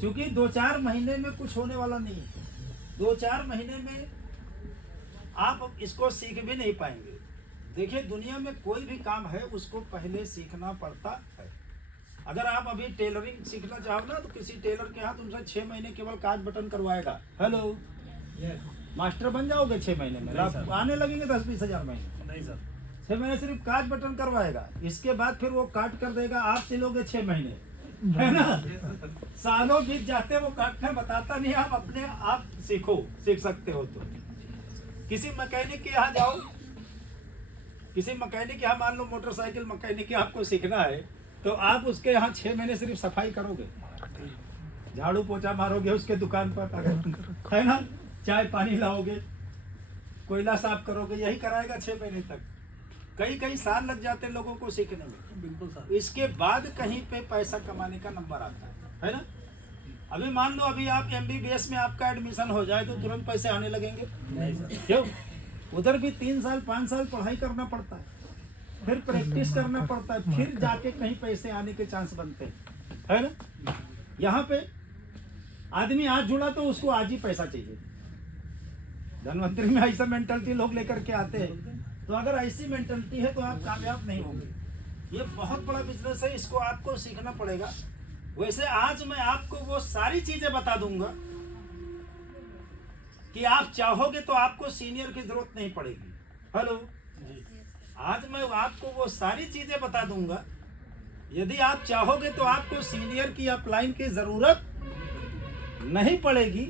क्योंकि 2-4 महीने में कुछ होने वाला नहीं है। 2-4 महीने में आप इसको सीख भी नहीं पाएंगे। देखिए, दुनिया में कोई भी काम है उसको पहले सीखना पड़ता है। अगर आप अभी टेलरिंग सीखना चाहो ना, तो किसी टेलर के यहाँ तुमसे 6 महीने केवल काज बटन करवाएगा। हेलो, मास्टर बन जाओगे 6 महीने में? आप आने लगेंगे 10-20 हजार महीने? नहीं सर, 6 महीने सिर्फ काज बटन करवाएगा। इसके बाद फिर वो काट कर देगा, आप सिलोगे 6 महीने, है ना? सालों बीत जाते, वो काटना बताता नहीं, आप अपने आप सीख सकते हो। तो किसी मैकेनिक के यहाँ जाओ, किसी मैकेनिक के यहाँ, मान लो मोटरसाइकिल मैकेनिक के आपको सीखना है, तो आप उसके यहाँ 6 महीने सिर्फ सफाई करोगे, झाड़ू पोछा मारोगे उसके दुकान पर, है ना? चाय पानी लाओगे, कोयला साफ करोगे, यही कराएगा 6 महीने तक। कई साल लग जाते हैं लोगों को सीखने में। बिल्कुल सर। इसके बाद कहीं पे पैसा कमाने का नंबर आता है ना? अभी मान लो अभी आप MBBS में आपका एडमिशन हो जाए तो तुरंत पैसे आने लगेंगे? नहीं सर। क्यों? उधर भी 3 साल 5 साल पढ़ाई करना पड़ता है, फिर प्रैक्टिस करना पड़ता है, फिर जाके कहीं पैसे आने के चांस बनते हैं, है ना? यहाँ पे आदमी आज जुड़ा तो उसको आज ही पैसा चाहिए। धनवंतरी में ऐसा मेंटलिटी लोग लेकर के आते हैं। तो अगर ऐसी मेंटलिटी है तो आप कामयाब नहीं होंगे। ये बहुत बड़ा बिजनेस है, इसको आपको सीखना पड़ेगा। वैसे आज मैं आपको वो सारी चीजें बता दूंगा कि आप चाहोगे तो आपको सीनियर की जरूरत नहीं पड़ेगी। हेलो, आज मैं आपको वो सारी चीजें बता दूंगा, यदि आप चाहोगे तो आपको सीनियर की अपलाइन की जरूरत नहीं पड़ेगी।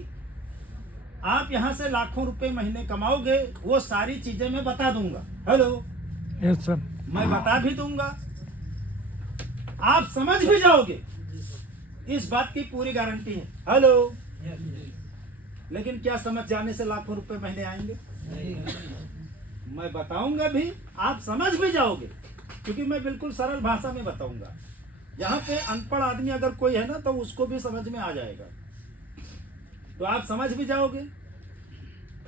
आप यहाँ से लाखों रुपए महीने कमाओगे, वो सारी चीजें मैं बता दूंगा। हेलो, यस सर, मैं बता भी दूंगा, आप समझ भी जाओगे, इस बात की पूरी गारंटी है। हेलो, लेकिन क्या समझ जाने से लाखों रुपए महीने आएंगे? मैं बताऊंगा भी, आप समझ भी जाओगे, क्योंकि मैं बिल्कुल सरल भाषा में बताऊंगा। यहाँ पे अनपढ़ आदमी अगर कोई है ना, तो उसको भी समझ में आ जाएगा, तो आप समझ भी जाओगे,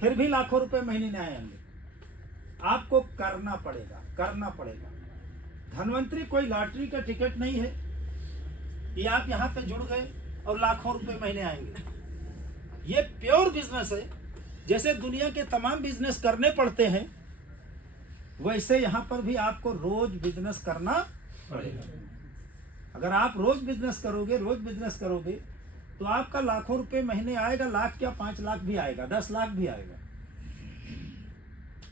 फिर भी लाखों रुपए महीने नहीं आएंगे। आपको करना पड़ेगा। धनवंतरी कोई लॉटरी का टिकट नहीं है कि आप यहाँ पे जुड़ गए और लाखों रुपए महीने आएंगे। ये प्योर बिजनेस है। जैसे दुनिया के तमाम बिजनेस करने पड़ते हैं, वैसे यहाँ पर भी आपको रोज बिजनेस करना पड़ेगा। अगर आप रोज बिजनेस करोगे तो आपका लाखों रुपए महीने आएगा। लाख क्या, 5 लाख भी आएगा, 10 लाख भी आएगा।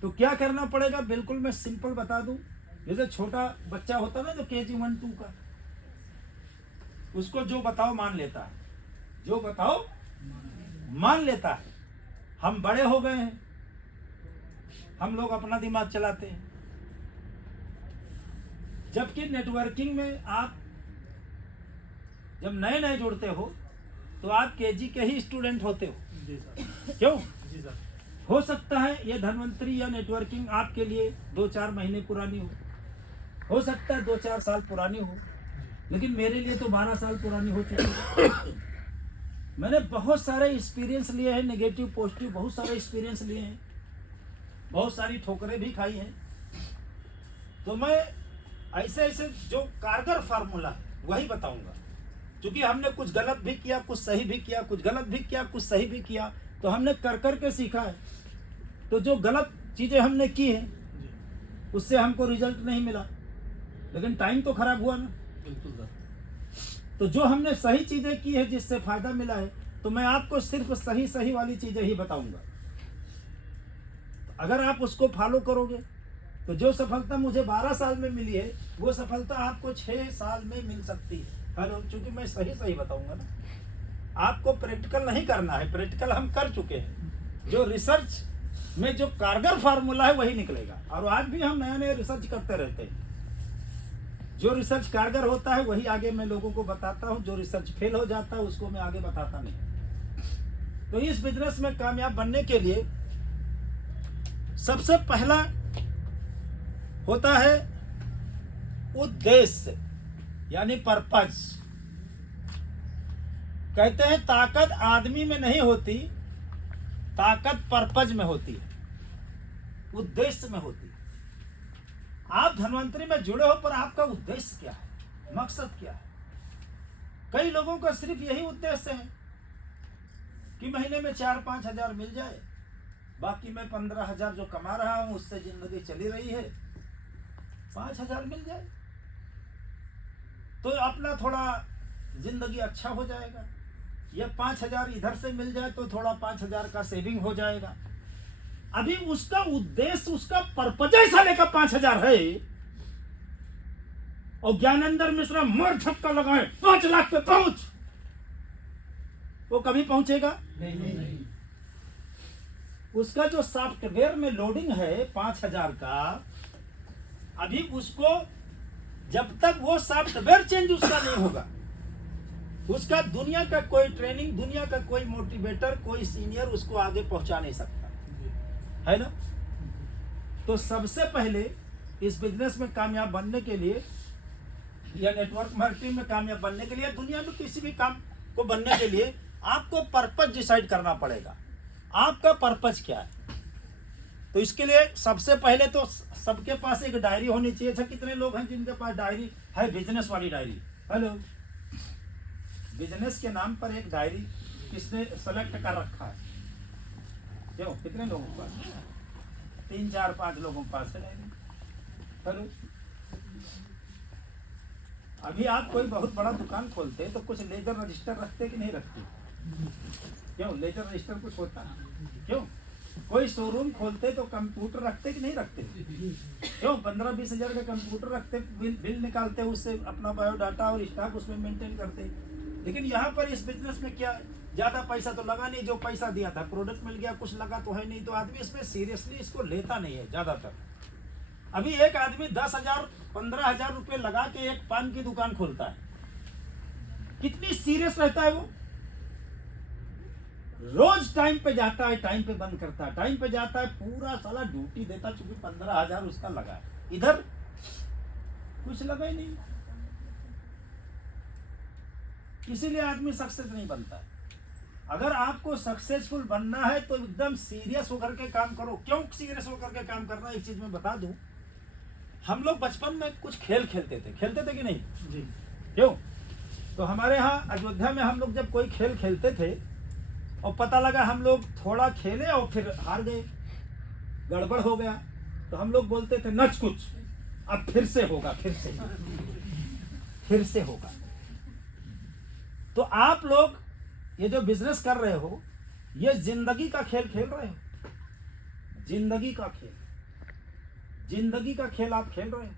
तो क्या करना पड़ेगा, बिल्कुल मैं सिंपल बता दूं। जैसे छोटा बच्चा होता ना, जो KG 1-2 का, उसको जो बताओ मान लेता है। हम बड़े हो गए हैं, हम लोग अपना दिमाग चलाते हैं। जबकि नेटवर्किंग में आप जब नए जुड़ते हो तो आप KG के ही स्टूडेंट होते हो। जी सर। क्यों? जी सर। हो सकता है ये धनवंतरी या नेटवर्किंग आपके लिए 2-4 महीने पुरानी हो सकता है 2-4 साल पुरानी हो, लेकिन मेरे लिए तो 12 साल पुरानी हो चुकी है। मैंने बहुत सारे एक्सपीरियंस लिए हैं, नेगेटिव पॉजिटिव बहुत सारे एक्सपीरियंस लिए हैं, बहुत सारी ठोकरें भी खाई हैं। तो मैं ऐसे जो कारगर फार्मूला है वही बताऊंगा, क्योंकि हमने कुछ गलत भी किया, कुछ सही भी किया, कुछ गलत भी किया, कुछ सही भी किया, तो हमने कर के सीखा है। तो जो गलत चीजें हमने की हैं उससे हमको रिजल्ट नहीं मिला, लेकिन टाइम तो खराब हुआ ना। बिल्कुल सर। तो जो हमने सही चीजें की है जिससे फायदा मिला है, तो मैं आपको सिर्फ सही वाली चीजें ही बताऊंगा। अगर आप उसको फॉलो करोगे तो जो सफलता मुझे 12 साल में मिली है, वो सफलता आपको 6 साल में मिल सकती है। हेलो, क्योंकि मैं सही बताऊंगा ना। आपको प्रैक्टिकल नहीं करना है, प्रैक्टिकल हम कर चुके हैं। जो रिसर्च में जो कारगर फार्मूला है वही निकलेगा, और आज भी हम नया रिसर्च करते रहते हैं। जो रिसर्च कारगर होता है वही आगे मैं लोगों को बताता हूं, जो रिसर्च फेल हो जाता है उसको मैं आगे बताता नहीं। तो इस बिजनेस में कामयाब बनने के लिए सबसे पहला होता है उद्देश्य, यानी पर्पज। कहते हैं ताकत आदमी में नहीं होती, ताकत पर्पज में होती है, उद्देश्य में होती है। आप धनवंतरी में जुड़े हो, पर आपका उद्देश्य क्या है, मकसद क्या है? कई लोगों का सिर्फ यही उद्देश्य है कि महीने में 4-5 हजार मिल जाए, बाकी मैं 15,000 जो कमा रहा हूं उससे जिंदगी चली रही है, 5,000 मिल जाए तो अपना थोड़ा जिंदगी अच्छा हो जाएगा, या 5,000 इधर से मिल जाए तो थोड़ा 5,000 का सेविंग हो जाएगा। अभी उसका उद्देश्य, उसका पर्पज ऐसा लेकर 5,000 है, और ज्ञानेंद्र मिश्रा मर झटका लगाए 5 लाख पे पहुंच, वो कभी पहुंचेगा नहीं। उसका जो सॉफ्टवेयर में लोडिंग है 5,000 का, अभी उसको जब तक वो सॉफ्टवेयर चेंज उसका नहीं होगा, उसका दुनिया का कोई ट्रेनिंग, दुनिया का कोई मोटिवेटर, कोई सीनियर उसको आगे पहुंचा नहीं सकता, है ना। तो सबसे पहले इस बिजनेस में कामयाब बनने के लिए, या नेटवर्क मार्केटिंग में कामयाब बनने के लिए, दुनिया में किसी भी काम को बनने के लिए आपको पर्पज डिसाइड करना पड़ेगा। आपका पर्पज क्या है? तो इसके लिए सबसे पहले तो सबके पास एक डायरी होनी चाहिए। अच्छा, कितने लोग हैं जिनके पास डायरी है, बिजनेस वाली डायरी? हेलो, बिजनेस के नाम पर एक डायरी किसने सेलेक्ट कर रखा है? क्यों, कितने लोगों के पास? 3, 4, 5 लोगों के पास है डायरी। हेलो, अभी आप कोई बहुत बड़ा दुकान खोलते तो कुछ लेजर रजिस्टर रखते कि नहीं रखते? क्यों, लेजर रजिस्टर कुछ होता है? क्यों, कोई शोरूम खोलते तो कंप्यूटर रखते कि नहीं रखते? क्यों, 15-20 हजार का कंप्यूटर रखते, बिल निकालते, उससे अपना बायोडाटा और स्टॉक उसमें मेंटेन करते। लेकिन यहाँ पर इस बिजनेस में क्या, ज्यादा पैसा तो लगा नहीं, जो पैसा दिया था प्रोडक्ट मिल गया, कुछ लगा तो है नहीं, तो आदमी इसमें सीरियसली इसको लेता नहीं है ज्यादातर। अभी एक आदमी 10,000 15,000 रुपए लगा के एक पान की दुकान खोलता है, कितनी सीरियस रहता है वो? रोज टाइम पे जाता है, टाइम पे बंद करता है, टाइम पे जाता है, पूरा साला ड्यूटी देता, चूंकि 15,000 उसका लगा है, इधर कुछ लगा ही नहीं, इसीलिए आदमी सक्सेस नहीं बनता है। अगर आपको सक्सेसफुल बनना है तो एकदम सीरियस होकर के काम करो। क्यों सीरियस होकर के काम करना, एक चीज मैं बता दूं, हम लोग बचपन में कुछ खेल खेलते थे कि नहीं जी? क्यों, तो हमारे यहाँ अयोध्या में हम लोग जब कोई खेल खेलते थे और पता लगा हम लोग थोड़ा खेले और फिर हार गए, गड़बड़ हो गया, तो हम लोग बोलते थे नच कुछ, अब फिर से होगा, फिर से होगा। तो आप लोग ये जो बिजनेस कर रहे हो, ये जिंदगी का खेल खेल रहे हो, जिंदगी का खेल, जिंदगी का खेल आप खेल रहे हो।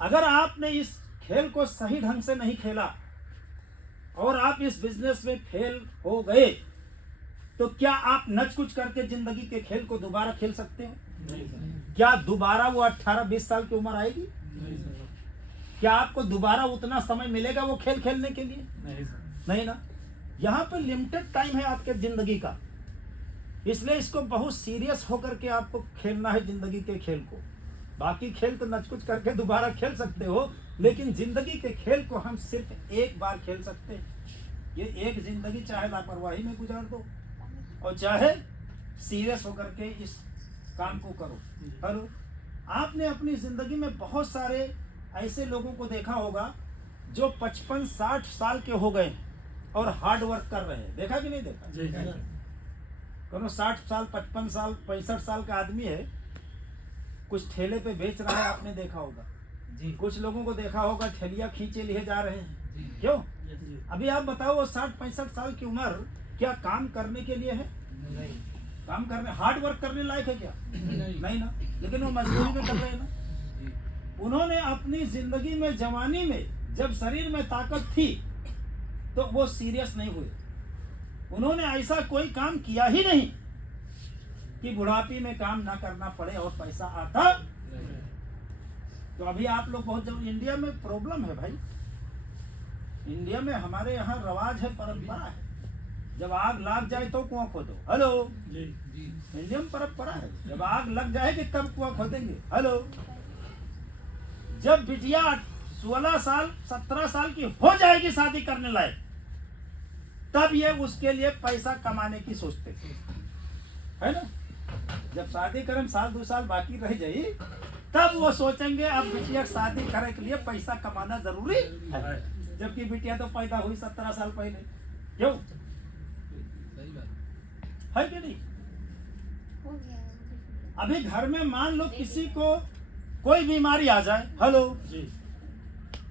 अगर आपने इस खेल को सही ढंग से नहीं खेला और आप इस बिजनेस में फेल हो गए, तो क्या आप नच कुछ करके जिंदगी के खेल को दोबारा खेल सकते हो? नहीं। क्या दोबारा वो 18-20 साल की उम्र आएगी? नहीं। क्या आपको दोबारा उतना समय मिलेगा वो खेल खेलने के लिए? नहीं ना। यहाँ पर लिमिटेड टाइम है आपके जिंदगी का, इसलिए इसको बहुत सीरियस होकर के आपको खेलना है जिंदगी के खेल को। बाकी खेल तो नच कुछ करके दोबारा खेल सकते हो, लेकिन जिंदगी के खेल को हम सिर्फ एक बार खेल सकते हैं। ये एक जिंदगी चाहे लापरवाही में गुजार दो और चाहे सीरियस होकर के इस काम को करो। हेलो, आपने अपनी जिंदगी में बहुत सारे ऐसे लोगों को देखा होगा जो 55-60 साल के हो गए और हार्ड वर्क कर रहे हैं, देखा कि नहीं देखा? जी। कौन 60 साल 55 साल 65 साल का आदमी है, कुछ ठेले पे बेच रहा है, आपने देखा होगा जी। कुछ लोगों को देखा होगा ठेलिया खींचे लिए जा रहे हैं। क्यों? अभी आप बताओ, वो 60-65 साल की उम्र क्या काम करने के लिए है? नहीं। काम करने, हार्ड वर्क करने लायक है क्या? नहीं ना। लेकिन वो मजबूरी में कर रहे हैं ना। उन्होंने अपनी जिंदगी में, जवानी में, जब शरीर में ताकत थी तो वो सीरियस नहीं हुए। उन्होंने ऐसा कोई काम किया ही नहीं कि बुढ़ापे में काम ना करना पड़े और पैसा आता। तो अभी आप लोग बहुत, जब इंडिया में प्रॉब्लम है भाई, इंडिया में हमारे यहाँ रवाज है, परंपरा है, जब आग लग जाए तो कुआं खोदो। हेलो, इंडिया में परंपरा है, जब आग लग जाएगी तब कुआं खोदेंगे। हेलो, जब बिटिया 16 साल 17 साल की हो जाएगी शादी करने लायक, तब ये उसके लिए पैसा कमाने की सोचते है ना। जब शादी करें 1-2 साल बाकी रह जाए, तब वो सोचेंगे अब बिटिया शादी करने के लिए पैसा कमाना जरूरी है। जबकि बिटिया तो पैदा हुई 17 साल पहले। क्यों? है कि नहीं? अभी घर में मान लो किसी को कोई बीमारी आ जाए, हेलो जी,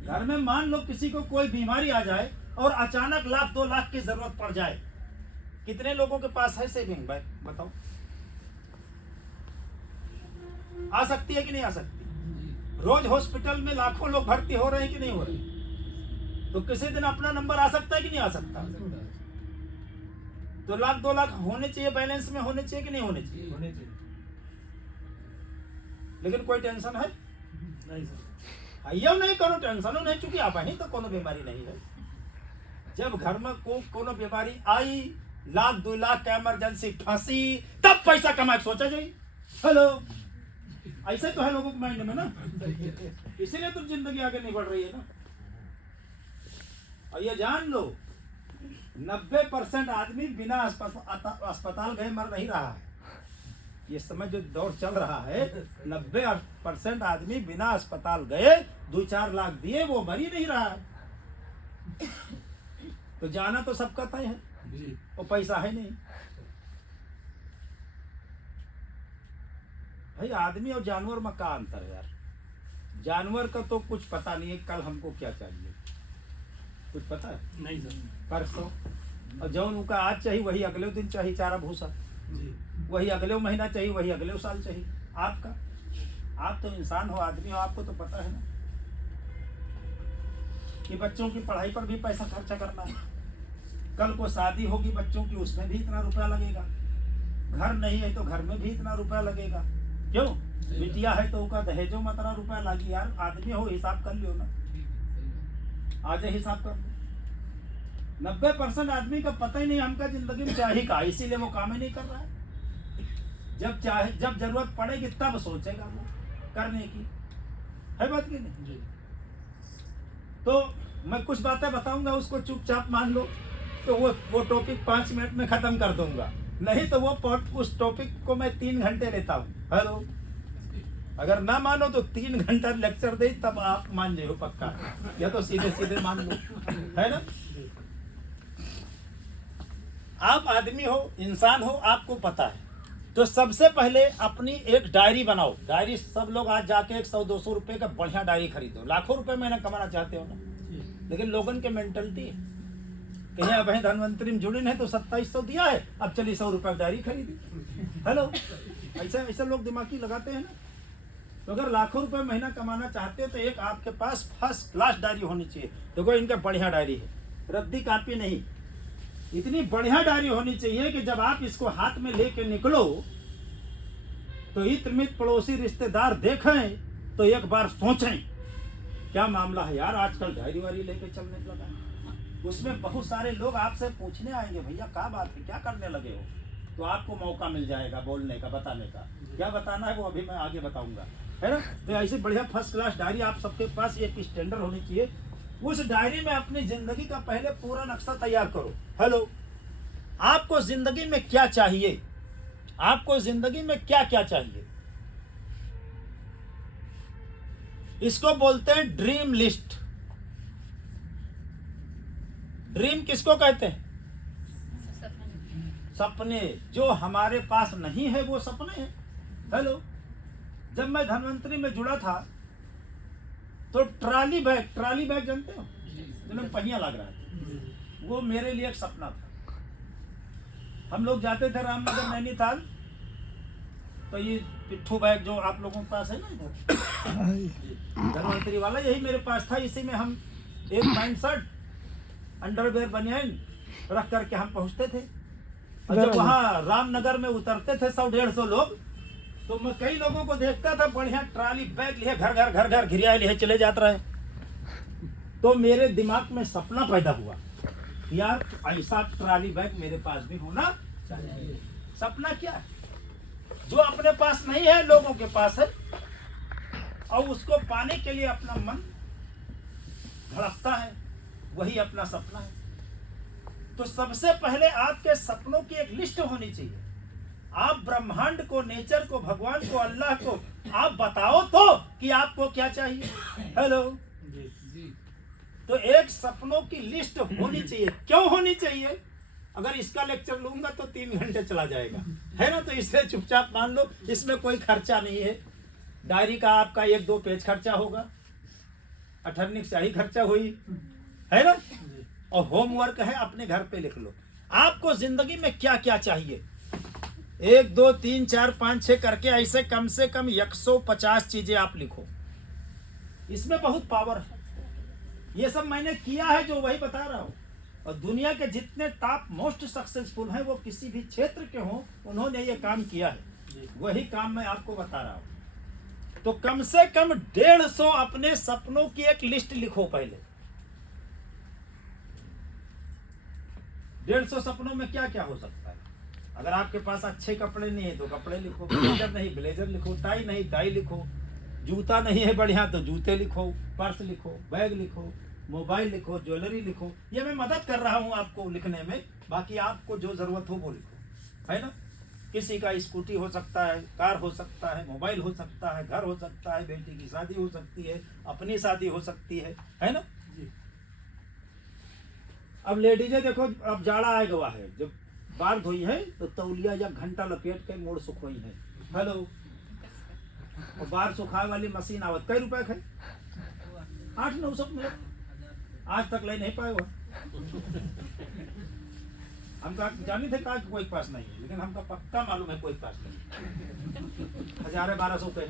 घर में मान लो किसी को कोई बीमारी आ जाए और अचानक 1-2 लाख की जरूरत पड़ जाए, कितने लोगों के पास है सेविंग भाई बताओ? आ सकती है कि नहीं आ सकती? रोज हॉस्पिटल में लाखों लोग भर्ती हो रहे हैं कि नहीं हो रहे? तो किसी दिन अपना नंबर आ सकता है कि नहीं आ सकता? तो 1-2 लाख होने चाहिए, बैलेंस में होने चाहिए कि नहीं होने चाहिए? होने चाहिए। लेकिन कोई टेंशन है नहीं सर, आइयो नहीं कोनो टेंशन नहीं, चूंकि आप ही तो कोनो बीमारी नहीं है। जब घर में कोनो बीमारी आई, 1-2 लाख का इमरजेंसी फंसी, तब पैसा कमा के सोचा जाए। हेलो, ऐसे तो है लोगों के माइंड में ना, इसीलिए तो जिंदगी आगे नहीं बढ़ रही है ना। और ये जान लो 90% आदमी बिना अस्पताल गए मर नहीं रहा है। ये समय जो दौर चल रहा है 90% आदमी बिना अस्पताल गए 2-4 लाख दिए वो मर ही नहीं रहा है। तो जाना तो सबका तय है, वो पैसा है नहीं भाई। आदमी और जानवर में क्या अंतर है यार? जानवर का तो कुछ पता नहीं है कल हमको क्या चाहिए, कुछ पता है नहीं सर, परसों, और जौन उनका आज चाहिए वही अगले दिन चाहिए, चारा भूसा वही अगले महीना चाहिए, वही अगले साल चाहिए। आपका, आप तो इंसान हो, आदमी हो, आपको तो पता है ना कि बच्चों की पढ़ाई पर भी पैसा खर्चा करना है। कल को शादी होगी बच्चों की, उसमें भी इतना रुपया लगेगा। घर नहीं है तो घर में भी इतना रुपया लगेगा। क्यों? बिटिया है तो उसका दहेजों में इतना रुपया लगी। यार आदमी हो, हिसाब कर लियो ना, आज हिसाब कर लो। 90% आदमी का पता ही नहीं हमका जिंदगी में चाहिए का, इसीलिए वो काम ही नहीं कर रहा है। जब जरूरत पड़ेगी तब सोचेगा वो करने की, है बात की नहीं? तो मैं कुछ बातें बताऊंगा, उसको चुपचाप मान लो, तो वो टॉपिक 5 मिनट में खत्म कर दूंगा। नहीं तो उस टॉपिक को मैं 3 घंटे लेता हूँ। हेलो, अगर ना मानो तो 3 घंटा लेक्चर दे तब आप मान जाओ पक्का, या तो सीधे सीधे मान लो, है ना? आप आदमी हो, इंसान हो, आपको पता है। तो सबसे पहले अपनी एक डायरी बनाओ। डायरी सब लोग आज जाके 100-200 रुपए का बढ़िया डायरी खरीदो। लाखों रुपए महीना कमाना चाहते हो ना, लेकिन लोगन के मेंटलिटी कहीं अब धनवंतरी में जुड़े नहीं तो 2700 दिया है, अब चलिए 100 रुपए डायरी खरीदी। हेलो, ऐसे लोग दिमागी लगाते हैं ना। तो अगर लाखों रुपए महीना कमाना चाहते हो तो एक आपके पास फर्स्ट क्लास डायरी होनी चाहिए। देखो इनका बढ़िया डायरी है, रद्दी कापी नहीं, इतनी बढ़िया डायरी होनी चाहिए कि जब आप इसको हाथ में लेके निकलो तो हित मित्र पड़ोसी रिश्तेदार देखें तो एक बार सोचें क्या मामला है यार, आजकल डायरी वारी लेके चलने लगा। उसमें बहुत सारे लोग आपसे पूछने आएंगे, भैया क्या बात है, क्या करने लगे हो? तो आपको मौका मिल जाएगा बोलने का, बताने का। क्या बताना है वो अभी मैं आगे बताऊंगा, है ना? तो ऐसी बढ़िया फर्स्ट क्लास डायरी आप सबके पास एक स्टैंडर्ड होनी चाहिए। उस डायरी में अपनी जिंदगी का पहले पूरा नक्शा तैयार करो। हेलो, आपको जिंदगी में क्या चाहिए? आपको जिंदगी में क्या क्या चाहिए? इसको बोलते हैं ड्रीम लिस्ट। ड्रीम किसको कहते हैं? सपने। जो हमारे पास नहीं है वो सपने हैं। हेलो, जब मैं धनवंतरी में जुड़ा था तो ट्राली बैग जानते हो, जिसमें पहिया लग रहा है, वो मेरे लिए एक सपना था। हम लोग जाते थे रामनगर नैनीताल, तो ये पिट्ठू बैग जो आप लोगों के पास है ना इधर धनवंतरी वाला, यही मेरे पास था। इसी में हम एक पैंट शर्ट, अंडरवेयर, बनियान रख करके हम पहुंचते थे। और जब वहाँ रामनगर में उतरते थे 100-150 लोग, तो मैं कई लोगों को देखता था बढ़िया ट्राली बैग लिए घर घर घिरिया लिए चले जाते रहे। तो मेरे दिमाग में सपना पैदा हुआ, यार ऐसा ट्राली बैग मेरे पास भी होना चाहिए। सपना क्या है? जो अपने पास नहीं है लोगों के पास है, और उसको पाने के लिए अपना मन धड़कता है, वही अपना सपना है। तो सबसे पहले आपके सपनों की एक लिस्ट होनी चाहिए। आप ब्रह्मांड को, नेचर को, भगवान को, अल्लाह को आप बताओ तो कि आपको क्या चाहिए। हेलो, तो एक सपनों की लिस्ट होनी चाहिए। क्यों होनी चाहिए? अगर इसका लेक्चर लूंगा तो 3 घंटे चला जाएगा, है ना। तो इसलिए चुपचाप मान लो, इसमें कोई खर्चा नहीं है। डायरी का आपका 1-2 पेज खर्चा होगा, अठन्नी स्याही खर्चा हुई, है ना। और होमवर्क है, अपने घर पे लिख लो आपको जिंदगी में क्या क्या चाहिए। 1 2 3 4 5 6 करके ऐसे कम से कम 150 चीजें आप लिखो। इसमें बहुत पावर है। ये सब मैंने किया है, जो वही बता रहा हूँ। और दुनिया के जितने टॉप मोस्ट सक्सेसफुल हैं, वो किसी भी क्षेत्र के हों, उन्होंने ये काम किया है। वही काम मैं आपको बता रहा हूँ। तो कम से कम 150 अपने सपनों की एक लिस्ट लिखो पहले। 150 सपनों में क्या क्या हो सकता है। अगर आपके पास अच्छे कपड़े नहीं है तो कपड़े लिखो, ब्लेजर नहीं ब्लेजर लिखो, टाई नहीं टाई लिखो, जूता नहीं है बढ़िया तो जूते लिखो, पर्स लिखो, बैग लिखो, मोबाइल लिखो, ज्वेलरी लिखो। ये मैं मदद कर रहा हूँ आपको लिखने में, बाकी आपको जो जरूरत हो वो लिखो, है ना। किसी का स्कूटी हो सकता है, कार हो सकता है, मोबाइल हो सकता है, घर हो सकता है, बेटी की शादी हो सकती है, अपनी शादी हो सकती है ना। अब लेडीजें देखो, अब जाड़ा आए गवा है, जब बाल धोई है तो तौलिया या घंटा लपेट के मोड़ सुखोई है। हेलो। और बाल सुखाए वाली मशीन आवत कई रुपए है? 800-900 मिनट। आज तक ले नहीं पाए हुआ। हम जानी थे कहा कोई पास नहीं है, लेकिन हमका पक्का मालूम है कोई पास नहीं। 1000-1200 पे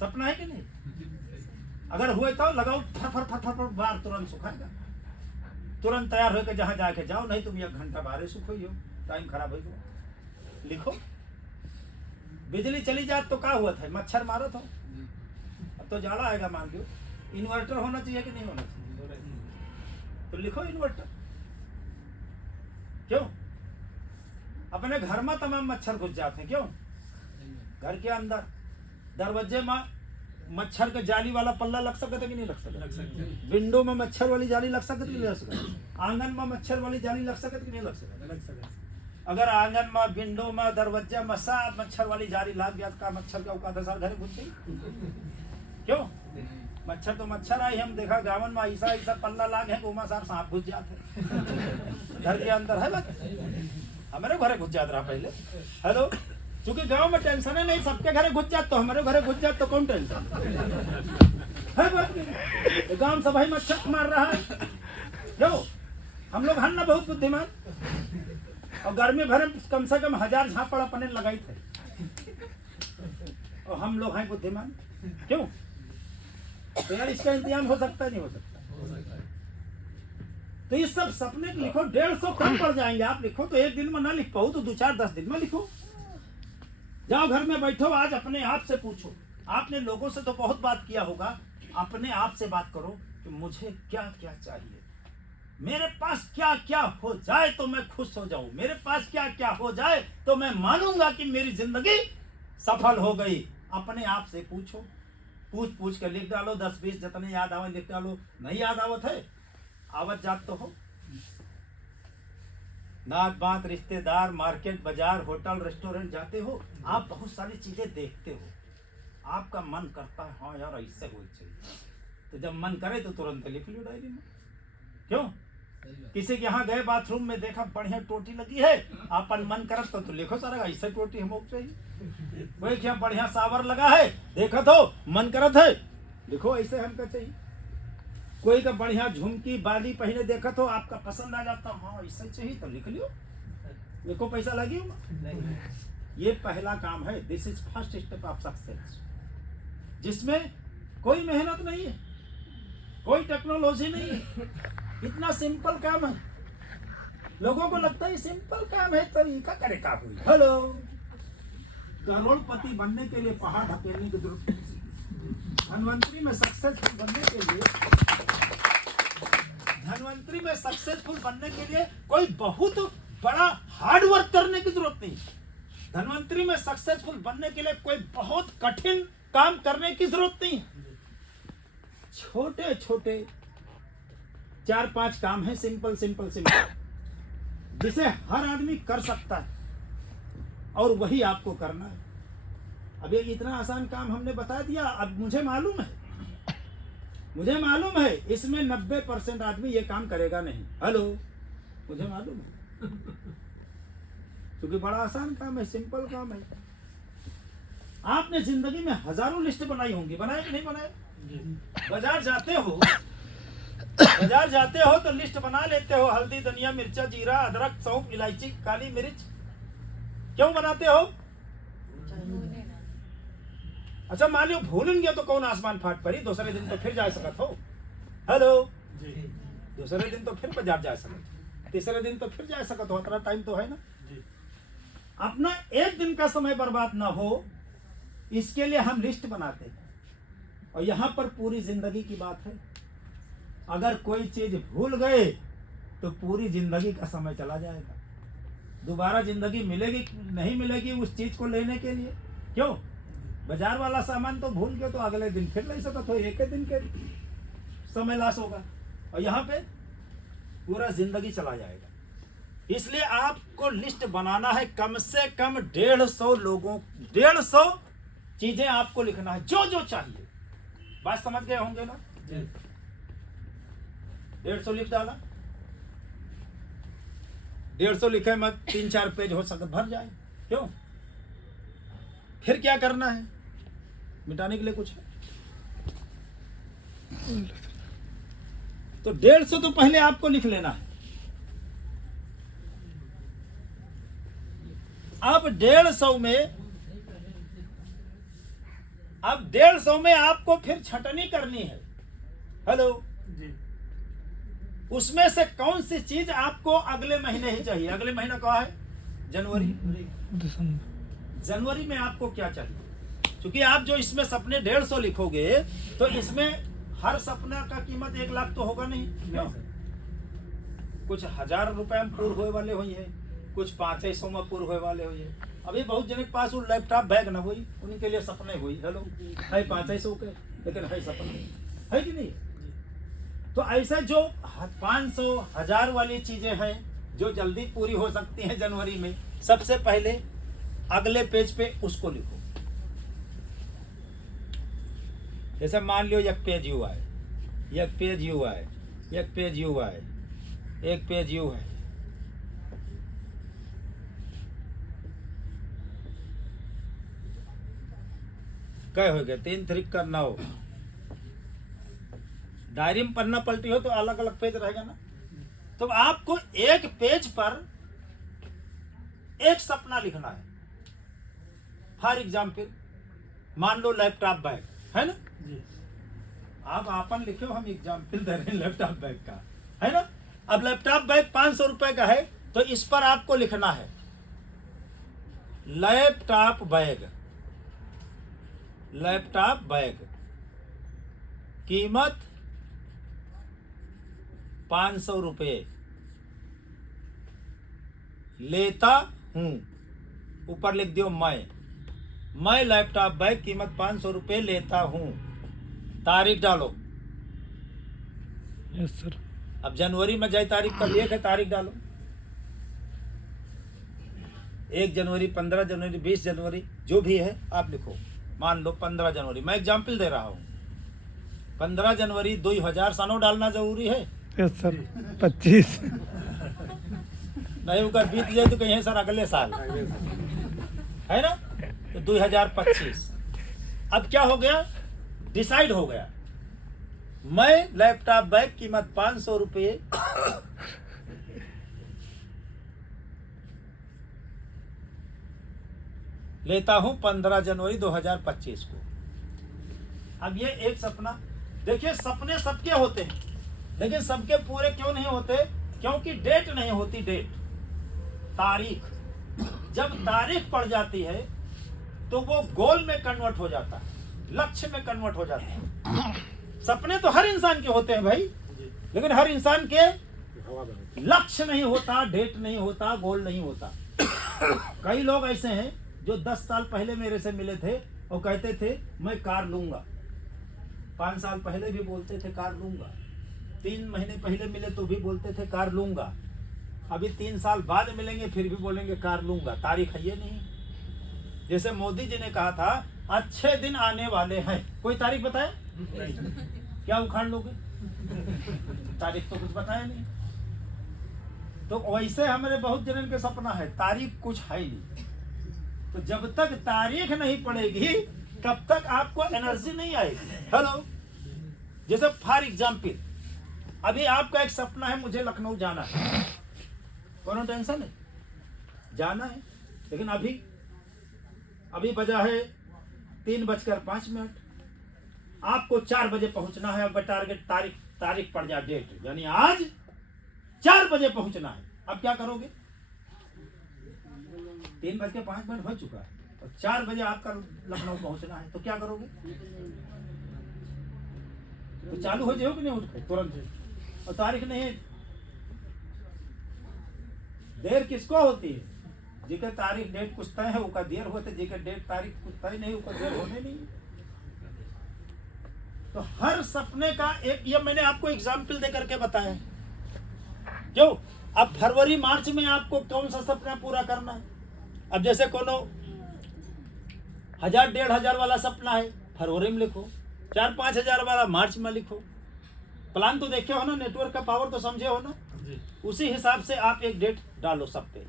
सपना है कि नहीं? अगर हुए तो लगाओ, थर थर बाहर तुरंत सुखाएगा, तुरंत तैयार होकर जहां जाके जाओ, नहीं तुम 1 घंटा बाहर सुखो ही हो, टाइम खराब हो गया। लिखो। बिजली चली जाए तो क्या हुआ था, मच्छर मारो था। अब तो जाड़ा आएगा मान लो, इन्वर्टर होना चाहिए कि नहीं होना चाहिए? तो लिखो इन्वर्टर। क्यों? अपने घर में तमाम मच्छर घुस जाते हैं। क्यों? घर के अंदर दरवाजे में मच्छर के जाली वाला पल्ला लग सकता है कि नहीं लग सकता? विंडो में मच्छर वाली जाली लग सकती है कि नहीं लग सकता? आंगन में मच्छर वाली जाली लग सकती है कि नहीं लग सकता? अगर आंगन में, विंडो में, दरवाजा में सब मच्छर वाली जाली लग गया का मच्छर का औकात साल घर घुस गई। क्यों? मच्छर तो मच्छर आई, हम देखा गाँव में ऐसा पल्ला लाग है, उमा सार सांप घुस जाते घर के अंदर, है बात। हमारे घर घुस जाता रहा पहले। हेलो। क्योंकि गांव में टेंशन है नहीं, सबके घरे घुस जात, तो हमारे घरे घुस जात तो कौन टेंशन है बात। गांव सब भाई मच्छर मार रहा है। क्यों? हम लोग हन ना बहुत बुद्धिमान, और गर्मी भरे कम से कम 1000 झापड़ अपने लगाई थे, और हम लोग हैं बुद्धिमान। क्यों? तो यार इसका इंतजाम हो सकता है नहीं हो सकता? तो ये सब सपने लिखो। 150 कम पड़ जाएंगे। आप लिखो तो एक दिन में ना लिख पाओ तो 2-4-10 दिन में लिखो। जाओ घर में बैठो, आज अपने आप से पूछो। आपने लोगों से तो बहुत बात किया होगा, अपने आप से बात करो कि मुझे क्या क्या चाहिए, मेरे पास क्या क्या हो जाए तो मैं खुश हो जाऊं, मेरे पास क्या क्या हो जाए तो मैं मानूंगा कि मेरी जिंदगी सफल हो गई। अपने आप से पूछो, पूछ के लिख डालो। 10-20 जितने याद आवे लिख डालो। नहीं याद आवत है, आवत जात तो हो। नात बात, रिश्तेदार, मार्केट, बाजार, होटल, रेस्टोरेंट जाते हो, आप बहुत सारी चीजें देखते हो, आपका मन करता है हाँ यार ऐसे होनी चाहिए। तो जब मन करे तो तुरंत लिख लो डायरी में। क्यों? किसी के यहाँ गए, बाथरूम में देखा बढ़िया टोटी लगी है, अपन मन करत तो लिखो सारा ऐसे टोटी हमको चाहिए। वही क्या बढ़िया सावर लगा है, देखा तो मन करत है, लिखो ऐसे हमको चाहिए। कोई का बढ़िया झुमकी बाली पहने देखा तो आपका पसंद आ जाता, हाँ ऐसा चाहिए तो लिख लियो, लिखो पैसा लगी। ये पहला काम है। This is first step of success, जिसमें कोई मेहनत नहीं है, कोई टेक्नोलॉजी नहीं है, इतना सिंपल काम है। लोगों को लगता है सिंपल काम है तो ये क्या करे का हुई। हेलो। करोड़पति बनने के लिए पहाड़ धकेलने की जरूरत नहीं। धनवंतरी में सक्सेसफुल बनने के लिए कोई बहुत बड़ा हार्ड वर्क करने की जरूरत नहीं। धनवंतरी में सक्सेसफुल बनने के लिए कोई बहुत कठिन काम करने की जरूरत नहीं। छोटे छोटे 4-5 काम है, सिंपल, जिसे हर आदमी कर सकता है, और वही आपको करना है। अब ये इतना आसान काम हमने बता दिया। अब मुझे मालूम है मुझे मालूम है इसमें 90% आदमी ये काम करेगा नहीं। हेलो, मुझे मालूम है, क्योंकि बड़ा आसान काम है, सिंपल काम है। आपने जिंदगी में हजारों लिस्ट बनाई होंगी, बनाए कि नहीं बनाए? बाजार जाते हो तो लिस्ट बना लेते हो, हल्दी, धनिया, मिर्चा, जीरा, अदरक, सौंफ, इलायची, काली मिर्च। क्यों बनाते हो? अच्छा, मान लो भूलेंगे तो कौन आसमान फाट पड़ी, दूसरे दिन तो फिर जा सकत हो। हेलो, दूसरे दिन तो फिर बाजार जा सकत, तीसरे दिन तो फिर जा सकत हो, इतना टाइम तो है ना। अपना एक दिन का समय बर्बाद ना हो, इसके लिए हम लिस्ट बनाते हैं। और यहाँ पर पूरी जिंदगी की बात है। अगर कोई चीज भूल गए तो पूरी जिंदगी का समय चला जाएगा। दोबारा जिंदगी मिलेगी नहीं मिलेगी उस चीज को लेने के लिए? क्यों? बाजार वाला सामान तो भूल गए तो अगले दिन फिर ले सकते हो, एक ही दिन के समय लॉस होगा। और यहाँ पे पूरा जिंदगी चला जाएगा। इसलिए आपको लिस्ट बनाना है, कम से कम 150 लोगों, 150 चीजें आपको लिखना है, जो जो चाहिए। बात समझ गए होंगे ना? 150 लिख डाला, 150 लिखे मत, 3-4 पेज हो सकता भर जाए। क्यों? फिर क्या करना है? मिटाने के लिए कुछ है तो 150 तो पहले आपको लिख लेना है। अब 150 में आपको फिर छटनी करनी है। हेलो, उसमें से कौन सी चीज आपको अगले महीने ही चाहिए? अगले महीना कहाँ है? जनवरी। जनवरी में आपको क्या चाहिए? क्योंकि आप जो इसमें सपने 150 लिखोगे तो इसमें हर सपना का कीमत 1 लाख तो होगा नहीं। क्यों? कुछ 1000 रुपए में पूरे होए वाले हुई है, कुछ 500 में पूरे होए वाले हुई है। अभी बहुत जन के पास वो लैपटॉप बैग ना हुई, उनके लिए सपने हुई। हेलो, है 500 के, लेकिन है सपने, है कि नहीं? तो ऐसे जो 500, 1000 वाली चीजें हैं जो जल्दी पूरी हो सकती हैं जनवरी में, सबसे पहले अगले पेज पे उसको लिखो। जैसे मान लो एक पेज यू है, एक पेज यू है, एक पेज यू है, एक पेज यू है। क्या हो गया? 3 3 का 9। डायरी में पन्ना पलटी हो तो अलग अलग पेज रहेगा ना। तो आपको एक पेज पर एक सपना लिखना है। फॉर एग्जाम्पल मान लो लैपटॉप बैग है ना, आप आपन लिखे हो, हम एग्जाम्पल दे रहे हैं लैपटॉप बैग का, है ना। अब लैपटॉप बैग 500 रुपए का है तो इस पर आपको लिखना है लैपटॉप बैग, लैपटॉप बैग कीमत 500 रुपये, लेता हूं। ऊपर लिख दियो मैं लैपटॉप बैग कीमत 500 रुपये लेता हूं। तारीख डालो। Yes sir. अब जनवरी में जाए तारीख कब एक है, तारीख डालो। 1 जनवरी, 15 जनवरी, 20 जनवरी, जो भी है आप लिखो। मान लो 15 जनवरी, मैं एग्जाम्पल दे रहा हूँ। 15 जनवरी 2000 सानो डालना जरूरी है। Yes sir. 25 नहीं होगा, बीत जाए तो कहीं सर अगले साल, है ना। तो 2025। अब क्या हो गया? डिसाइड हो गया, मैं लैपटॉप बैग कीमत 500 रुपये लेता हूं 15 जनवरी 2025 को। अब ये एक सपना, देखिए सपने सबके होते हैं लेकिन सबके पूरे क्यों नहीं होते? क्योंकि डेट नहीं होती। डेट, तारीख, जब तारीख पड़ जाती है तो वो गोल में कन्वर्ट हो जाता है, लक्ष्य में कन्वर्ट हो जाता है। सपने तो हर इंसान के होते हैं भाई, लेकिन हर इंसान के लक्ष्य नहीं होता, डेट नहीं होता, गोल नहीं होता। कई लोग ऐसे हैं जो 10 साल पहले मेरे से मिले थे और कहते थे मैं कार लूंगा। 5 साल पहले भी बोलते थे कार लूंगा। 3 महीने पहले मिले तो भी बोलते थे कार लूंगा। अभी 3 साल बाद मिलेंगे फिर भी बोलेंगे कार लूंगा। तारीख है ये नहीं। जैसे मोदी जी ने कहा था अच्छे दिन आने वाले हैं, कोई तारीख बताए? क्या उखाड़ लोगे? तारीख तो कुछ बताया नहीं। तो वैसे हमारे बहुत जनन के सपना है, तारीख कुछ है नहीं। तो जब तक तारीख नहीं पड़ेगी तब तक आपको एनर्जी नहीं आएगी। हेलो, जैसे फॉर एग्जाम्पल अभी आपका एक सपना है, मुझे लखनऊ जाना है, कोनो टेंशन है, जाना है, लेकिन अभी बजा है 3:05, आपको 4 बजे पहुंचना है। अब टारगेट तारीख पड़ जाए, डेट यानी आज 4 बजे पहुंचना है। अब क्या करोगे? 3:05 हो चुका है और 4 बजे आपका लखनऊ पहुंचना है, तो क्या करोगे? तो चालू हो जाओगे नहीं उठ के तुरंत, और तारीख नहीं है। देर किसको होती है? जिके तारीख डेट कुछ तय है उसका देर होते, जिके डेट तारीख कुछ तय नहीं उसका देर होने नहीं। तो हर सपने का एक, ये मैंने आपको एग्जाम्पल दे करके बताया। क्यों? अब फरवरी मार्च में आपको कौन सा सपना पूरा करना है? अब जैसे कोनो 1000-1500 वाला सपना है, फरवरी में लिखो। 4-5 हजार वाला मार्च में लिखो। प्लान तो देखे हो ना, नेटवर्क का पावर तो समझे हो ना। उसी हिसाब से आप एक डेट डालो सब पे।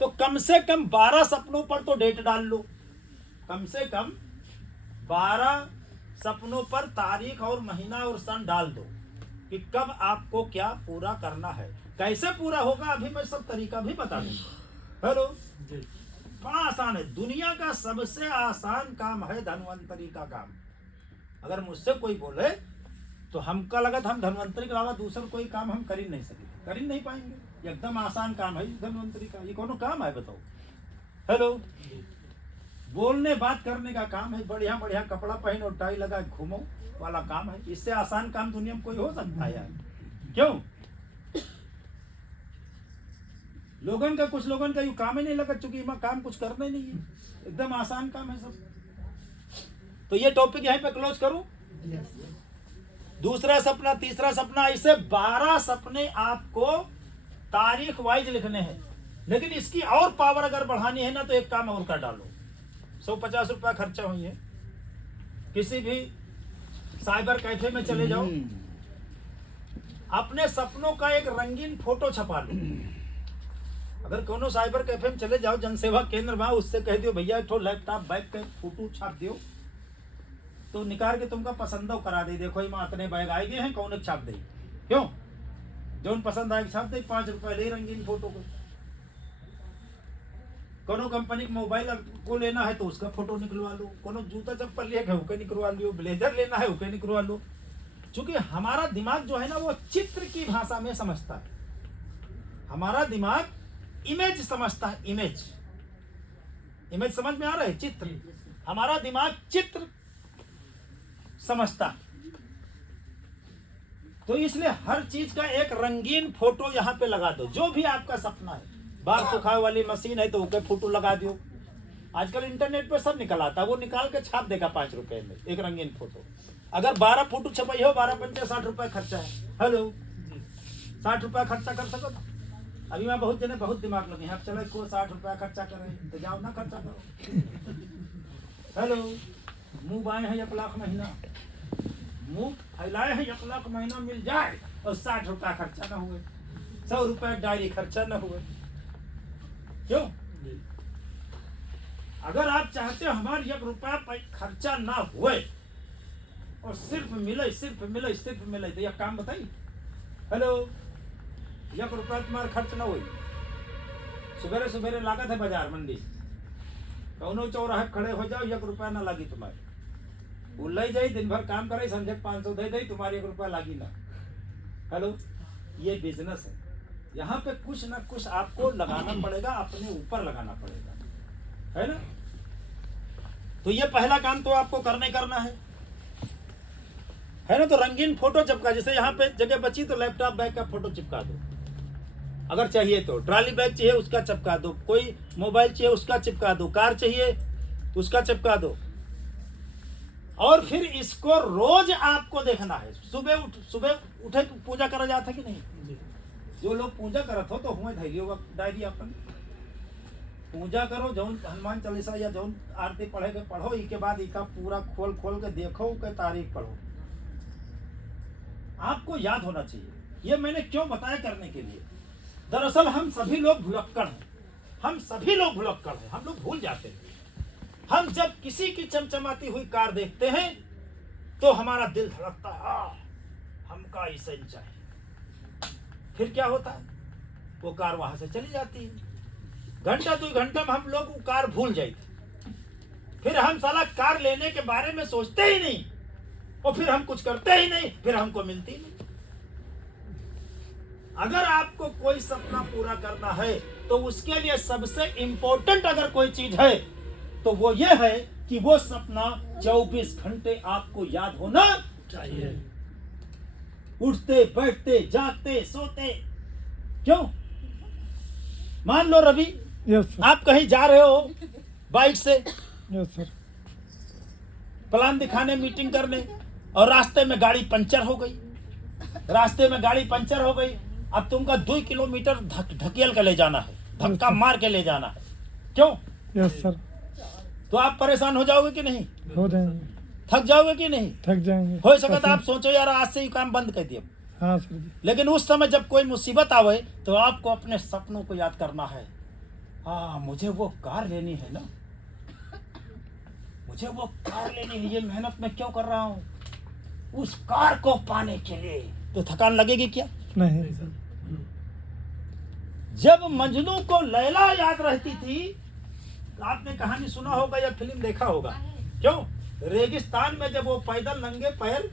तो कम से कम 12 सपनों पर तो डेट डाल लो। कम से कम 12 सपनों पर तारीख और महीना और सन डाल दो कि कब आपको क्या पूरा करना है। कैसे पूरा होगा अभी मैं सब तरीका भी बता दूंगा। हेलो, बड़ा आसान है। दुनिया का सबसे आसान काम है धन्वंतरी का काम। अगर मुझसे कोई बोले तो हमका लगा था हम धन्वंतरी के अलावा दूसरा कोई काम हम कर ही नहीं सके, कर ही नहीं पाएंगे। एकदम आसान काम है धन्वंतरी का। ये कौन काम है बताओ? हेलो, बोलने बात करने का काम है। बढ़िया बढ़िया कपड़ा पहन और टाई लगा घूमो वाला काम है। इससे आसान काम दुनिया में कोई हो सकता है यार? क्यों? लोगों का, कुछ लोगों का यू काम ही नहीं लगा, चूंकि काम कुछ करना ही नहीं है। एकदम आसान काम है सब। तो ये टॉपिक यहीं पे क्लोज करूं। दूसरा सपना, तीसरा सपना, ऐसे 12 सपने आपको तारीख वाइज लिखने हैं। लेकिन इसकी और पावर अगर बढ़ानी है ना तो एक काम और कर डालो। 150 रुपया खर्चा हुई है, किसी भी साइबर कैफे में चले जाओ, अपने सपनों का एक रंगीन फोटो छपा लो। अगर कोनो साइबर कैफे में चले जाओ, जनसेवा केंद्र में, उससे कह दियो भैया एक लैपटॉप बैग का फोटो छाप दियो, तो निकाल के तुमका पसंद करा दे। देखो ये इतने बैग आए गए हैं, कौन एक छाप दे। क्यों? जो पसंद आए छाप दे, 5 रुपए ले रंगीन फोटो को। कोनो कंपनी का मोबाइल को लेना है तो उसका फोटो निकलवा लो। कोनो जूता चप्पल लेके उसके निकलवा लो। ब्लेजर लेना है उसके निकलवा लो। क्योंकि हमारा दिमाग जो है ना वो चित्र की भाषा में समझता है। हमारा दिमाग इमेज समझता है। इमेज समझ में आ रहा है? चित्र, हमारा दिमाग चित्र समझता है। तो इसलिए हर चीज का एक रंगीन फोटो यहाँ पे लगा दो। जो भी आपका सपना है, बाल सुखाने वाली मशीन है तो उसके फोटो लगा दो। आजकल इंटरनेट पे सब निकल आता है, वो निकाल के छाप देगा 5 रुपए में एक रंगीन फोटो। अगर 12 फोटो छपाई हो, 12×5 60 रुपए खर्चा है। हेलो, 60 रुपया खर्चा कर सको ना? अभी मैं बहुत जने बहुत दिमाग लगे हैं, चलो को 60 रुपया खर्चा करें तो जाओ ना खर्चा करो। हेलो, मुंह बाए हैं 1 लाख महीना, मुंह फैलाए हैं 1 लाख महीना मिल जाए और 60 रुपया खर्चा ना हुए, 100 रुपया डायरी खर्चा ना हुए। क्यों? अगर आप चाहते हो हमारे 1 रुपया खर्चा ना हुए और सिर्फ मिले तो यह काम बताइए। हेलो, 1 रुपया तुम्हारा खर्च ना हुई, सुबेरे सुबेरे लागत है बाजार मंडी, कौनो चौराहे खड़े हो जाओ, 1 रुपया ना लगी तुम्हारी। उल्ल जाई, दिन भर काम करे, समझे 500 दे दी, तुम्हारी 1 रुपया लगी ना। हेलो, ये बिजनेस है। यहाँ पे कुछ ना कुछ आपको लगाना पड़ेगा, अपने ऊपर लगाना पड़ेगा, है ना? तो ये पहला काम तो आपको करना है ना? तो रंगीन फोटो चिपका, जैसे यहाँ पे जगह बची तो लैपटॉप बैग का फोटो चिपका दो। अगर चाहिए तो ट्रॉली बैग चाहिए उसका चिपका दो, कोई मोबाइल चाहिए उसका चिपका दो, कार चाहिए उसका चिपका दो। और फिर इसको रोज आपको देखना है। सुबह उठे पूजा करा जाता कि नहीं? जो लोग पूजा करत हो तो हुए धैर्य डायरी अपन पूजा करो, जौन हनुमान चालीसा या जौन आरती पढ़े के पढ़ो, इसके बाद इसका पूरा खोल के देखो के तारीख पढ़ो। आपको याद होना चाहिए। ये मैंने क्यों बताया करने के लिए, दरअसल हम सभी लोग भुलक्कड़ हैं, हम सभी लोग भुलक्कड़ हैं, हम लोग भूल जाते हैं। हम जब किसी की चमचमाती हुई कार देखते हैं तो हमारा दिल धड़कता है, हमका ऐसा ही चाहिए। फिर क्या होता है, वो कार वहां से चली जाती है, घंटा 2 घंटा में हम लोग वो कार भूल जाते, फिर हम साला कार लेने के बारे में सोचते ही नहीं, और फिर हम कुछ करते ही नहीं, फिर हमको मिलती नहीं। अगर आपको कोई सपना पूरा करना है तो उसके लिए सबसे इंपॉर्टेंट अगर कोई चीज है तो वो ये है कि वो सपना 24 घंटे आपको याद होना चाहिए। उठते बैठते जागते सोते, क्यों? मान लो रवि, यस सर, आप कहीं जा रहे हो बाइक से, यस सर, प्लान दिखाने, मीटिंग करने, और रास्ते में गाड़ी पंचर हो गई, रास्ते में गाड़ी पंचर हो गई। अब तुमको 2 किलोमीटर ढकेल के ले जाना है, धक्का मार के ले जाना है, क्यों? यस सर, तो आप परेशान हो जाओगे कि नहीं, हो जाएंगे, थक जाओगे कि नहीं? थक जाएंगे। हो सकता है आप सोचो यार आज से ही काम बंद कर दिया, हाँ सर जी, लेकिन उस समय जब कोई मुसीबत आवे तो आपको अपने सपनों को याद करना है। हाँ, मुझे वो कार लेनी है ना, मुझे वो कार लेनी है, ये मेहनत मैं क्यों कर रहा हूँ उस कार को पाने के लिए। तो थकान लगेगी क्या? नहीं, जब मजनू को लैला याद रहती थी, आपने कहानी सुना होगा या फिल्म देखा होगा, क्यों? रेगिस्तान में जब वो पैदल नंगे पैर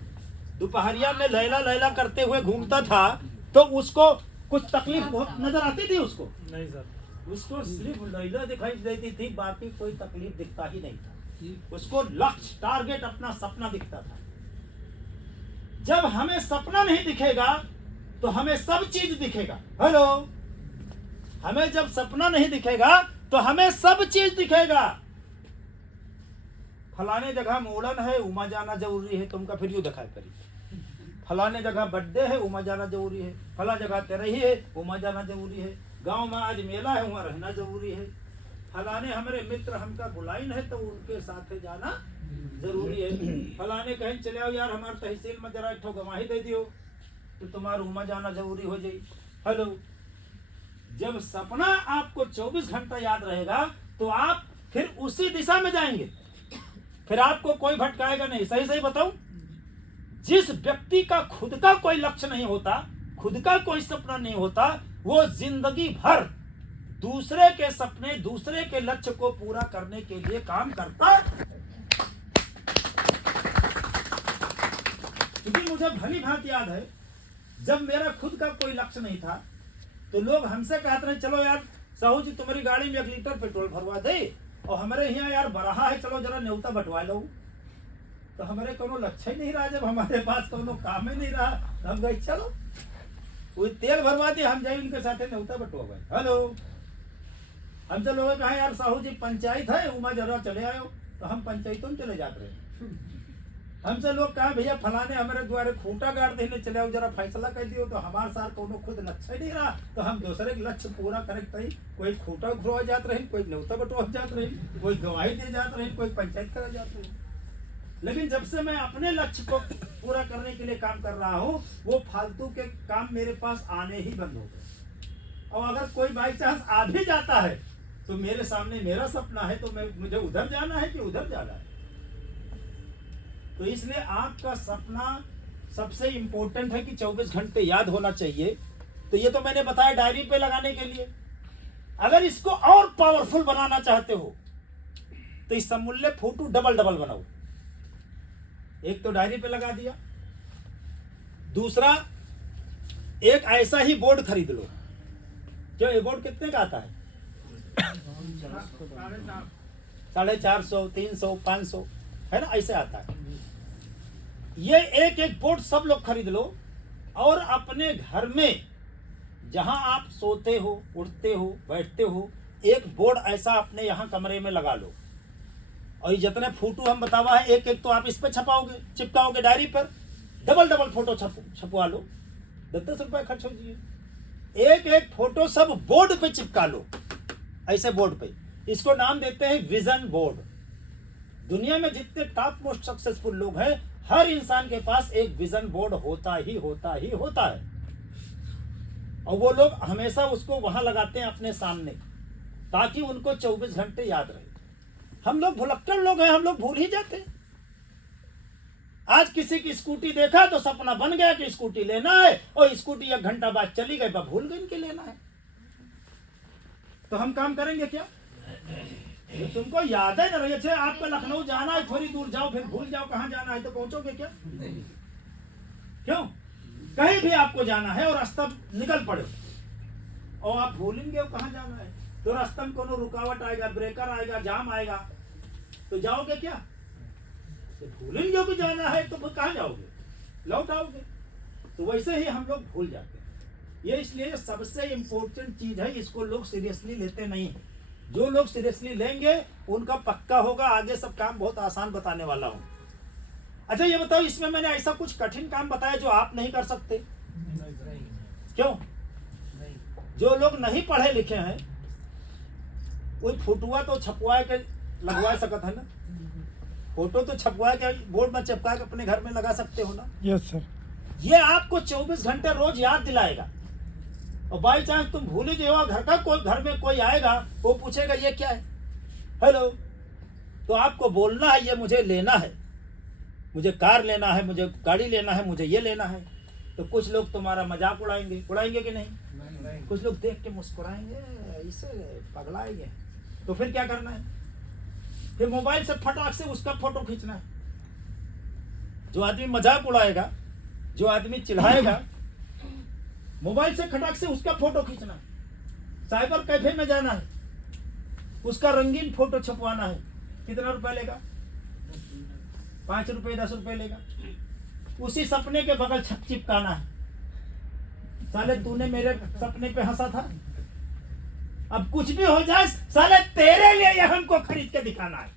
दोपहरिया में लैला लैला करते हुए घूमता था तो उसको कुछ तकलीफ बहुत नजर आती थी उसको? नहीं सर, उसको सिर्फ लैला दिखाई देती थी, बाकी कोई तकलीफ दिखता ही नहीं था। उसको लक्ष्य, टारगेट, अपना सपना दिखता था। जब हमें सपना नहीं दिखेगा तो हमें सब चीज दिखेगा। हेलो, हमें जब सपना नहीं दिखेगा तो हमें सब चीज दिखेगा। फलाने जगह मोड़न है, उमा जाना जरूरी है, तुमका फिर यूं दिखाई पड़ी। फलाने जगह बर्थडे है, उमा जाना जरूरी है। फला जगह तेरही है, उमा जाना जरूरी है। गांव में आज मेला है, वहां रहना जरूरी है। फलाने हमारे मित्र हमका बुलाइन है तो उनके साथ जाना जरूरी है। फलाने कहीं चले आओ यार, हमारे तहसील में जरा एक ठो गवाही दे दियो तो तुम्हारा उमा जाना जरूरी हो जाए। हेलो, जब सपना आपको 24 घंटा याद रहेगा तो आप फिर उसी दिशा में जाएंगे, फिर आपको कोई भटकाएगा नहीं। सही सही बताऊं, जिस व्यक्ति का खुद का कोई लक्ष्य नहीं होता, खुद का कोई सपना नहीं होता, वो जिंदगी भर दूसरे के सपने, दूसरे के लक्ष्य को पूरा करने के लिए काम करता। क्योंकि मुझे भली भांति याद है, जब मेरा खुद का कोई लक्ष्य नहीं था तो लोग हमसे कहते रहे, चलो यार साहू जी तुम्हारी गाड़ी में 1 लीटर पेट्रोल भरवा दे, और हमारे यहाँ यार बरहा है, चलो जरा न्योता बंटवा लो। तो हमारे कोनो लक्ष्य ही नहीं रहा, जब हमारे पास कोनो काम ही नहीं रहा तो हम गए चलो वो तेल भरवा दिए, हम जाए उनके साथ न्योता बंटवा गए। हेलो, हमसे लोग कहा यार साहू जी पंचायत है, उमा जरा चले आयो, तो हम पंचायतों में चले जाते रहे। हमसे लोग कहा भैया फलाने हमारे द्वारे खूंटा गाड़ देने चले आओ, जरा फैसला कर दियो, तो हमारे साथ कोनो खुद लक्ष्य नहीं रहा, तो हम दूसरे के लक्ष्य पूरा करे रही। कोई खूंटा घुरवा जाते रहे, कोई न्योता बटवा जाते रहे, कोई गवाही दे जाते रहे, कोई पंचायत करा जाते रहे। लेकिन जब से मैं अपने लक्ष्य को पूरा करने के लिए काम कर रहा हूँ, वो फालतू के काम मेरे पास आने ही बंद हो गए। और अगर कोई बाई चांस आ भी जाता है तो मेरे सामने मेरा सपना है, तो मुझे उधर जाना है कि उधर जाना है। तो इसलिए आपका सपना सबसे इंपॉर्टेंट है कि 24 घंटे याद होना चाहिए। तो ये तो मैंने बताया डायरी पे लगाने के लिए। अगर इसको और पावरफुल बनाना चाहते हो तो इस समूल्य फोटो डबल डबल बनाओ। एक तो डायरी पे लगा दिया, दूसरा एक ऐसा ही बोर्ड खरीद लो। जो ये बोर्ड कितने का आता है? 450, 300, 500 है ना, ऐसे आता है। ये एक एक बोर्ड सब लोग खरीद लो और अपने घर में जहां आप सोते हो, उठते हो, बैठते हो, एक बोर्ड ऐसा अपने यहाँ कमरे में लगा लो। और ये जितने फोटो हम बतावा है, एक एक तो आप इस पे छपाओगे, चिपकाओगे डायरी पर, डबल डबल फोटो छपवा लो, 10-10 रुपए खर्च हो जाइए। एक एक फोटो सब बोर्ड पे चिपका लो, ऐसे बोर्ड पे। इसको नाम देते हैं विजन बोर्ड। दुनिया में जितने टॉप मोस्ट सक्सेसफुल लोग हैं, हर इंसान के पास एक विजन बोर्ड होता ही होता है, और वो लोग हमेशा उसको वहां लगाते हैं अपने सामने, ताकि उनको 24 घंटे याद रहे। हम लोग भुलक्कड़ लोग हैं, हम लोग भूल ही जाते हैं। आज किसी की स्कूटी देखा तो सपना बन गया कि स्कूटी लेना है, और स्कूटी 1 घंटा बाद चली गई, भूल गई कि लेना है। तो हम काम करेंगे क्या? तो तुमको याद है ना रही, अच्छा आपको लखनऊ जाना है, थोड़ी दूर जाओ फिर भूल जाओ कहाँ जाना है, तो पहुंचोगे क्या? क्यों? कहीं भी आपको जाना है और रास्ता निकल पड़े और आप भूलेंगे कहाँ जाना है, तो रास्ते में कोनो रुकावट आएगा, ब्रेकर आएगा, जाम आएगा, तो जाओगे क्या? तो भूलेंगे कि जाना है, तो कहाँ जाओगे? लौट आओगे। तो वैसे ही हम लोग भूल जाते हैं। ये इसलिए सबसे इम्पोर्टेंट चीज है, इसको लोग सीरियसली लेते नहीं है। जो लोग सीरियसली लेंगे उनका पक्का होगा, आगे सब काम बहुत आसान बताने वाला हूँ। अच्छा ये बताओ, इसमें मैंने ऐसा कुछ कठिन काम बताया जो आप नहीं कर सकते? क्यों? जो लोग नहीं पढ़े लिखे हैं कोई फोटुआ तो छपवा के लगवा सकता है ना, फोटो तो छपवा के बोर्ड में चिपका के अपने घर में लगा सकते हो ना। Yes sir. ये आपको 24 घंटे रोज याद दिलाएगा, और बाई चांस तुम भूल ही जाओ, घर में कोई आएगा वो पूछेगा ये क्या है, हेलो, तो आपको बोलना है ये मुझे लेना है, मुझे कार लेना है, मुझे गाड़ी लेना है, मुझे ये लेना है। तो कुछ लोग तुम्हारा मजाक उड़ाएंगे कि नहीं? कुछ लोग देख के मुस्कुराएंगे, इसे पगलाएंगे। तो फिर क्या करना है? फिर मोबाइल से फटाक से उसका फोटो खींचना है। जो आदमी मजाक उड़ाएगा, जो आदमी चिल्लाएगा, मोबाइल से खटाक से उसका फोटो खींचना है। साइबर कैफे में जाना है, उसका रंगीन फोटो छपवाना है। कितना रुपया लेगा? 5 रुपए 10 रुपए लेगा। उसी सपने के बगल चिपकाना है, साले तूने मेरे सपने पे हंसा था, अब कुछ भी हो जाए साले तेरे लिए ये हमको खरीद के दिखाना है।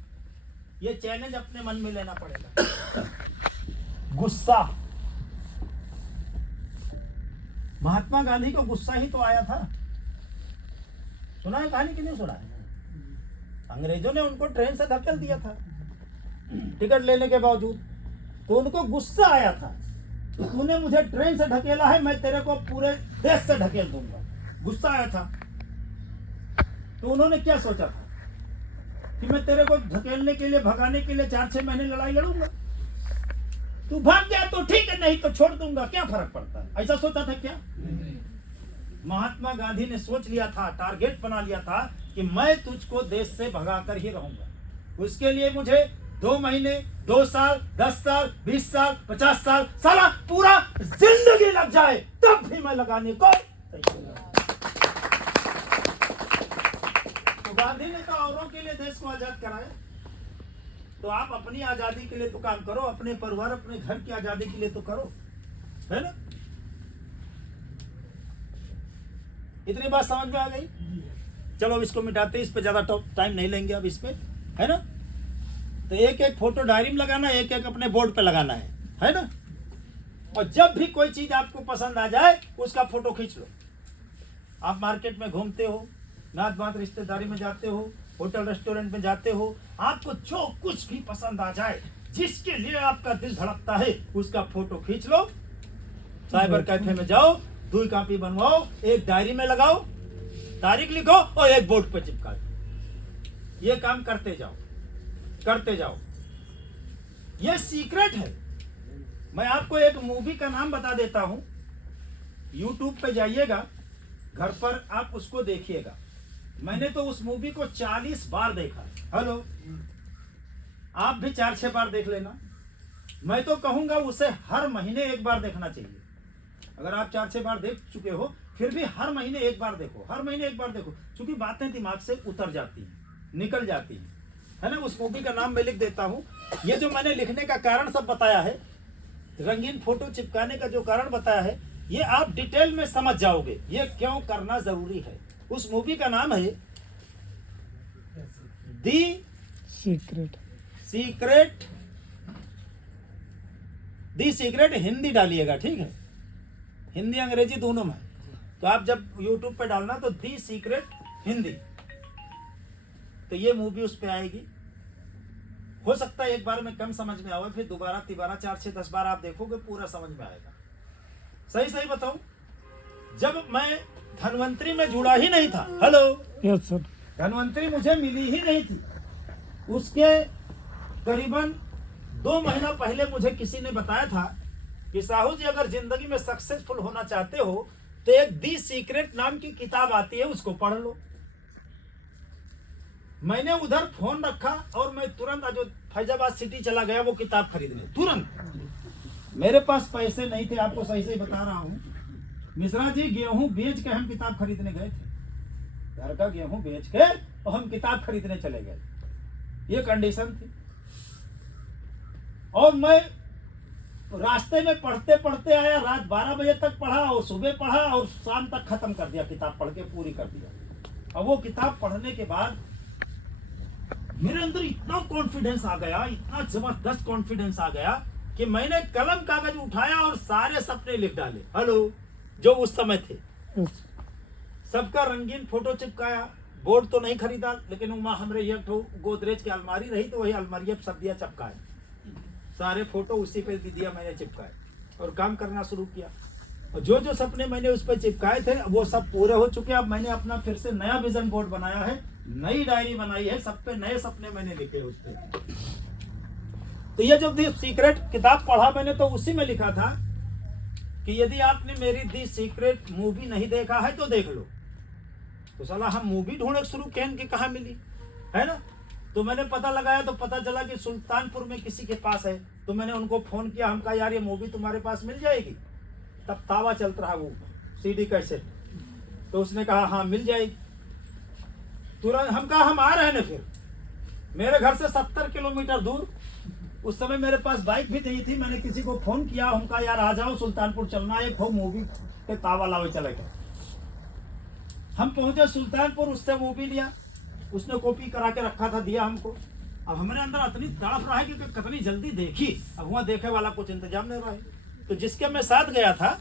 ये चैलेंज अपने मन में लेना पड़ेगा। गुस्सा, महात्मा गांधी को गुस्सा ही तो आया था। सुना है कहानी कि नहीं सुना है? अंग्रेजों ने उनको ट्रेन से धकेल दिया था टिकट लेने के बावजूद, तो उनको गुस्सा आया था, तो तूने मुझे ट्रेन से ढकेला है, मैं तेरे को पूरे देश से ढकेल दूंगा। गुस्सा आया था। तो उन्होंने क्या सोचा था कि मैं तेरे को धकेलने के लिए, भगाने के लिए 4-6 महीने लड़ाई लड़ूंगा, तू भाग गया तो ठीक है, नहीं तो छोड़ दूंगा, क्या फर्क पड़ता है? ऐसा सोचा था क्या? महात्मा गांधी ने सोच लिया था, टारगेट बना लिया था कि मैं तुझको देश से भगाकर ही रहूंगा। उसके लिए मुझे 2 महीने, 2 साल, 10 साल, 20 साल, 50 साल, साला पूरा जिंदगी लग जाए तब भी मैं लगाने को। तो गांधी ने तो औरों के लिए देश को आजाद कराया, तो आप अपनी आजादी के लिए तो काम करो, अपने परिवार, अपने घर की आजादी के लिए तो करो, है ना? इतनी बात समझ में आ गई? चलो इसको मिटाते, इस पे ज्यादा टाइम नहीं लेंगे अब इस पे, है ना? तो एक एक फोटो डायरी में लगाना, एक एक अपने बोर्ड पे लगाना है ना? और जब भी कोई चीज आपको पसंद आ जाए उसका फोटो खींच लो। आप मार्केट में घूमते हो, नात बात रिश्तेदारी में जाते हो, होटल रेस्टोरेंट में जाते हो, आपको जो कुछ भी पसंद आ जाए, जिसके लिए आपका दिल धड़कता है, उसका फोटो खींच लो, साइबर कैफे में जाओ, 2 कॉपी बनवाओ, एक डायरी में लगाओ, तारीख लिखो और एक बोर्ड पे चिपका दो। ये काम करते जाओ, करते जाओ। ये सीक्रेट है। मैं आपको एक मूवी का नाम बता देता हूं, YouTube पे जाइएगा, घर पर आप उसको देखिएगा। मैंने तो उस मूवी को 40 बार देखा। हेलो, आप भी 4-6 बार देख लेना। मैं तो कहूंगा उसे हर महीने 1 बार देखना चाहिए। अगर आप 4-6 बार देख चुके हो, फिर भी हर महीने 1 बार देखो, हर महीने 1 बार देखो, क्योंकि बातें दिमाग से उतर जाती हैं, निकल जाती हैं, है ना? उस मूवी का नाम मैं लिख देता हूँ। ये जो मैंने लिखने का कारण सब बताया है, रंगीन फोटो चिपकाने का जो कारण बताया है, ये आप डिटेल में समझ जाओगे ये क्यों करना जरूरी है। उस मूवी का नाम है दी सीक्रेट। दी सीक्रेट हिंदी डालिएगा, ठीक है? हिंदी अंग्रेजी दोनों में। तो आप जब YouTube पे डालना तो दी सीक्रेट हिंदी, तो ये मूवी उस पे आएगी। हो सकता है एक बार में कम समझ में आवे, फिर दोबारा तिबारा 4 6 10 बार आप देखोगे पूरा समझ में आएगा। सही सही बताऊं, जब मैं धनवंतरी में जुड़ा ही नहीं था, हेलो, यस सर, धनवंतरी मुझे मिली ही नहीं थी, उसके करीबन 2 महीना पहले मुझे किसी ने बताया था कि साहू जी अगर जिंदगी में सक्सेसफुल होना चाहते हो तो एक दी सीक्रेट नाम की किताब आती है, उसको पढ़ लो। मैंने उधर फोन रखा और मैं तुरंत जो फैजाबाद सिटी चला गया वो किताब खरीदने। तुरंत, मेरे पास पैसे नहीं थे, आपको सही सही बता रहा हूँ मिश्रा जी, गेहूं बेच के हम किताब खरीदने गए थे, घर का गेहूं बेच के और हम किताब खरीदने चले गए, ये कंडीशन थी। और मैं रास्ते में पढ़ते पढ़ते आया, रात 12 बजे तक पढ़ा और सुबह पढ़ा और शाम तक खत्म कर दिया, किताब पढ़ के पूरी कर दिया। और वो किताब पढ़ने के बाद मेरे अंदर इतना कॉन्फिडेंस आ गया, इतना जबरदस्त कॉन्फिडेंस आ गया कि मैंने कलम कागज उठाया और सारे सपने लिख डाले, हेलो, जो उस समय थे। यस सबका रंगीन फोटो चिपकाया, बोर्ड तो नहीं खरीदा, लेकिन वहां हमरे एक ठो गोदरेज की अलमारी रही तो वही अलमारी सब दिया चिपकाए, सारे फोटो उसी पे दिया मैंने चिपकाए और काम करना शुरू किया। और जो जो सपने मैंने उस पर चिपकाए थे वो सब पूरे हो चुके। अब मैंने अपना फिर से नया विजन बोर्ड बनाया है, नई डायरी बनाई है, सब पे नए सपने मैंने लिखे उस पे। तो ये जब दी सीक्रेट किताब पढ़ा मैंने तो उसी में लिखा था कि यदि आपने मेरी दी सीक्रेट मूवी नहीं देखा है तो देख लो। तो साला हम मूवी ढूंढने शुरू किए कि कहाँ मिली, है ना। तो मैंने पता लगाया तो पता चला कि सुल्तानपुर में किसी के पास है। तो मैंने उनको फोन किया, हम कहा यार ये मूवी तुम्हारे पास मिल जाएगी। तब तावा चलता रहा वो सीडी कैसेट, तो उसने कहा हाँ मिल जाएगी। तुरंत हम कहा हम आ रहे हैं ना। फिर मेरे घर से 70 किलोमीटर दूर, उस समय मेरे पास बाइक भी नहीं थी, मैंने किसी को फोन किया, हम कहा यार आ जाओ सुल्तानपुर चलना है, हो मूवी के तावा लावे चले गए। हम पहुंचे सुल्तानपुर, उससे मूवी लिया, उसने कॉपी करा के रखा था, दिया हमको। अब हमारे अंदर इतनी तड़प रहा है कि कितनी जल्दी देखी, अब वहाँ देखे वाला कुछ इंतजाम नहीं रहा है। तो जिसके मैं साथ गया था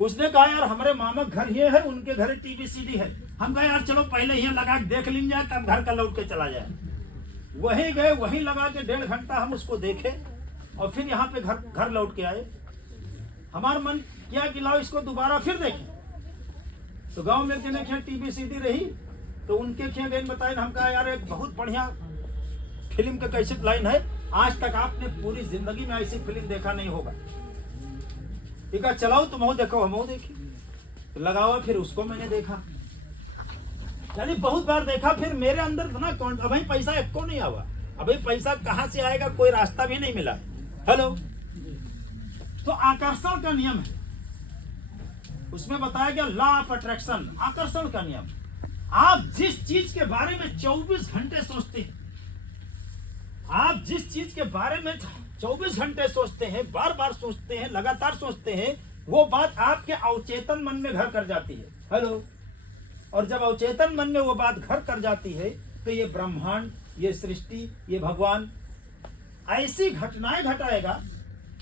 उसने कहा यार हमारे मामा घर ये है, उनके घर टीवी सीडी है। हम कहा यार चलो पहले यहाँ लगा के देख लीन जाए, तब घर का लौट के चला जाए। वही गए, वही लगा के 1.5 घंटा हम उसको देखे और फिर यहाँ पे घर लौट के आए। हमारा मन किया कि लाओ इसको दोबारा फिर देखें। तो गांव में जने खे टीवी सीडी रही, तो उनके खे गए बताए। हम कहा यार एक बहुत बढ़िया फिल्म का कैसेट लाइन है, आज तक आपने पूरी जिंदगी में ऐसी फिल्म देखा नहीं होगा। ठीक है चलाओ, तुम देखो, हम देखी। तो लगाओ, फिर उसको मैंने देखा, यानी बहुत बार देखा। फिर मेरे अंदर ना अभी पैसा एक को नहीं आवा, अभी पैसा कहाँ से आएगा कोई रास्ता भी नहीं मिला। हेलो, तो आकर्षण का नियम है, उसमें बताया गया लॉ ऑफ अट्रैक्शन, आकर्षण का नियम। आप जिस चीज के बारे में 24 घंटे सोचते हैं, आप जिस चीज के बारे में 24 घंटे सोचते हैं, बार बार सोचते हैं, लगातार सोचते हैं, वो बात आपके अवचेतन मन में घर कर जाती है। हेलो, और जब अवचेतन मन में वो बात घर कर जाती है तो ये ब्रह्मांड, ये सृष्टि, ये भगवान ऐसी घटनाएं घटाएगा,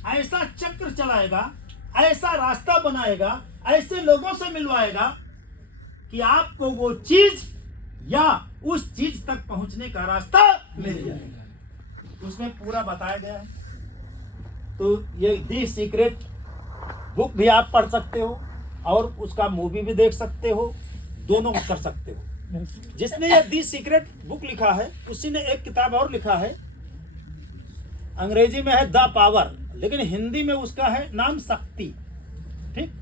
ऐसा चक्र चलाएगा, ऐसा रास्ता बनाएगा, ऐसे लोगों से मिलवाएगा कि आपको वो चीज या उस चीज तक पहुंचने का रास्ता मिल जाएगा। उसमें पूरा बताया गया है। तो ये दी सीक्रेट बुक भी आप पढ़ सकते हो और उसका मूवी भी देख सकते हो, दोनों कर सकते हो। जिसने ये दी सीक्रेट बुक लिखा है उसी ने एक किताब और लिखा है, अंग्रेजी में है द पावर, लेकिन हिंदी में उसका है नाम शक्ति। ठीक,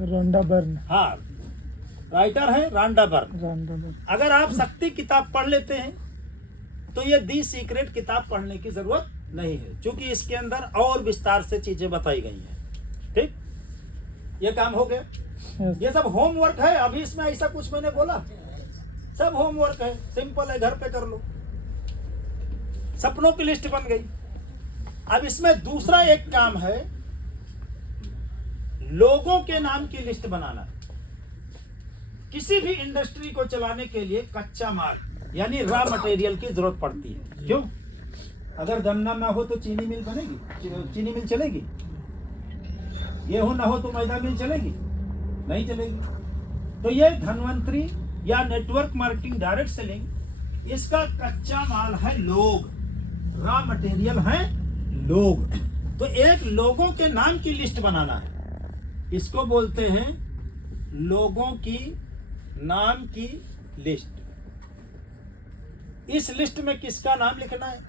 रोंडा बर्न। हाँ, राइटर है रांडा बर्न। अगर आप शक्ति किताब पढ़ लेते हैं तो ये दी सीक्रेट किताब पढ़ने की जरूरत नहीं है, क्योंकि इसके अंदर और विस्तार से चीजें बताई गई हैं। ठीक, ये काम हो गया। ये सब होमवर्क है, अभी इसमें ऐसा कुछ मैंने बोला, सब होमवर्क है, सिंपल है, घर पे कर लो। सपनों की लिस्ट बन गई। अब इसमें दूसरा एक काम है, लोगों के नाम की लिस्ट बनाना। किसी भी इंडस्ट्री को चलाने के लिए कच्चा माल यानी रॉ मटेरियल की जरूरत पड़ती है। क्यों? अगर गन्ना ना हो तो चीनी मिल बनेगी, चीनी मिल चलेगी? गेहूं ना हो तो मैदा मिल चलेगी? नहीं चलेगी। तो ये धनवंतरी या नेटवर्क मार्केटिंग, डायरेक्ट सेलिंग, इसका कच्चा माल है लोग। रॉ मटेरियल हैं लोग। तो एक लोगों के नाम की लिस्ट बनाना है, इसको बोलते हैं लोगों की नाम की लिस्ट। इस लिस्ट में किसका नाम लिखना है?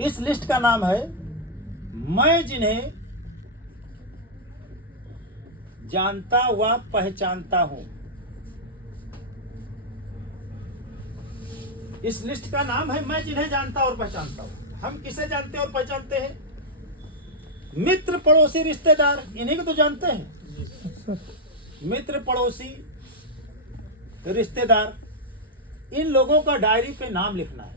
इस लिस्ट का नाम है मैं जिन्हें जानता हुआ पहचानता हूं। इस लिस्ट का नाम है मैं जिन्हें जानता और पहचानता हूं। हम किसे जानते और पहचानते हैं? मित्र, पड़ोसी, रिश्तेदार, इन्हीं को तो जानते हैं। मित्र, पड़ोसी, रिश्तेदार, इन लोगों का डायरी पे नाम लिखना है।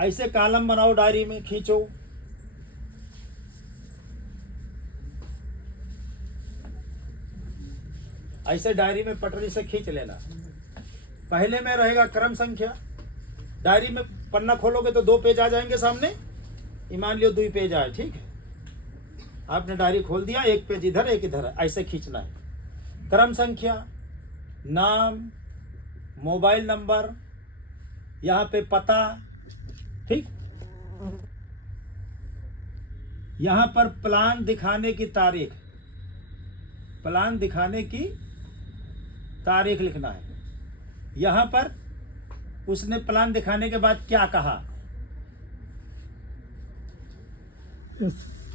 ऐसे कॉलम बनाओ, डायरी में खींचो। ऐसे डायरी में पटरी से खींच लेना। पहले में रहेगा क्रम संख्या। डायरी में पन्ना खोलोगे तो 2 पेज आ जाएंगे सामने। मान लियो 2 पेज आए, ठीक है। आपने डायरी खोल दिया, 1 पेज इधर 1 इधर, ऐसे खींचना है। क्रम संख्या, नाम, मोबाइल नंबर, यहाँ पे पता, ठीक। यहाँ पर प्लान दिखाने की तारीख, प्लान दिखाने की तारीख लिखना है। यहाँ पर उसने प्लान दिखाने के बाद क्या कहा,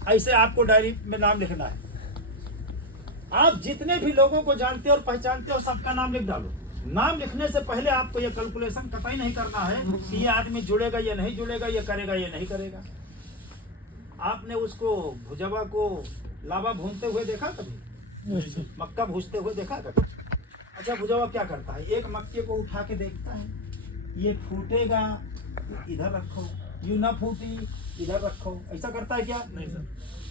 ऐसे आपको डायरी में नाम लिखना है। आप जितने भी लोगों को जानते और पहचानते हो सबका नाम लिख डालो। नाम लिखने से पहले आपको यह कैलकुलेशन कतई नहीं करना है कि ये आदमी जुड़ेगा या नहीं जुड़ेगा, ये करेगा या नहीं करेगा। आपने उसको भुजवा को लावा भूनते हुए देखा कभी? मक्का भूजते हुए देखा कभी? अच्छा, भुजवा क्या करता है? एक मक्के को उठा के देखता है, ये फूटेगा, इधर रखो, यूं ना फूटी, इधर रखो, ऐसा करता है क्या? नहीं सर।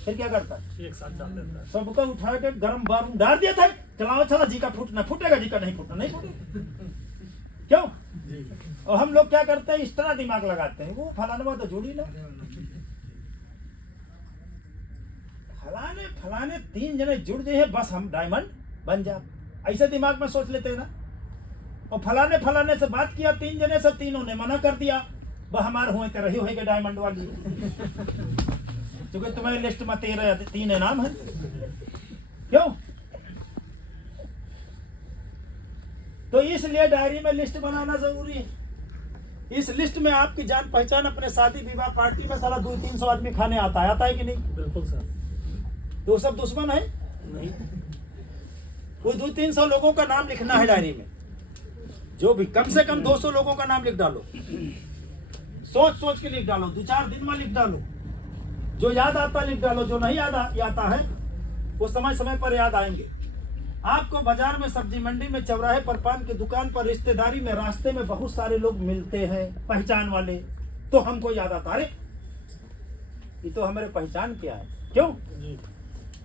फिर क्या करता है? एक साथ डाल देता है। सबका उठा के गर्म बारूद डाल दिया था, चलाओ चला, जी का फूटना फूटेगा, जी का नहीं फूटना नहीं फूटेगा। क्यों? और हम लोग क्या करते हैं, इस तरह दिमाग लगाते हैं, वो फलाना तो जुड़ी ना, फलाने फलाने 3 जने जुड़ गए हैं, बस हम डायमंड बन जा, ऐसे दिमाग में सोच लेते हैं ना। और फलाने फलाने से बात किया 3 जने से, तीनों ने मना कर दिया, वह हमारे हुए तो रही होगी डायमंड वाली, क्योंकि तुम्हारी लिस्ट में 3 नाम है। क्यों? तो इसलिए डायरी में लिस्ट बनाना जरूरी है। इस लिस्ट में आपकी जान पहचान, अपने शादी विवाह पार्टी में साला 200-300 आदमी खाने आता है कि नहीं? बिल्कुल सर। तो सब दुश्मन है नहीं, कोई 200-300 लोगों का नाम लिखना है डायरी में। जो भी कम से कम 200 लोगों का नाम लिख डालो, सोच सोच के लिख डालो, 2-4 दिन में लिख डालो। जो याद आता लिख डालो, जो नहीं याद आता है वो समय समय पर याद आएंगे। आपको बाजार में, सब्जी मंडी में, चौराहे पर, पान की दुकान पर, रिश्तेदारी में, रास्ते में बहुत सारे लोग मिलते हैं पहचान वाले, तो हमको याद आता, अरे ये तो हमारे पहचान क्या है। क्यों?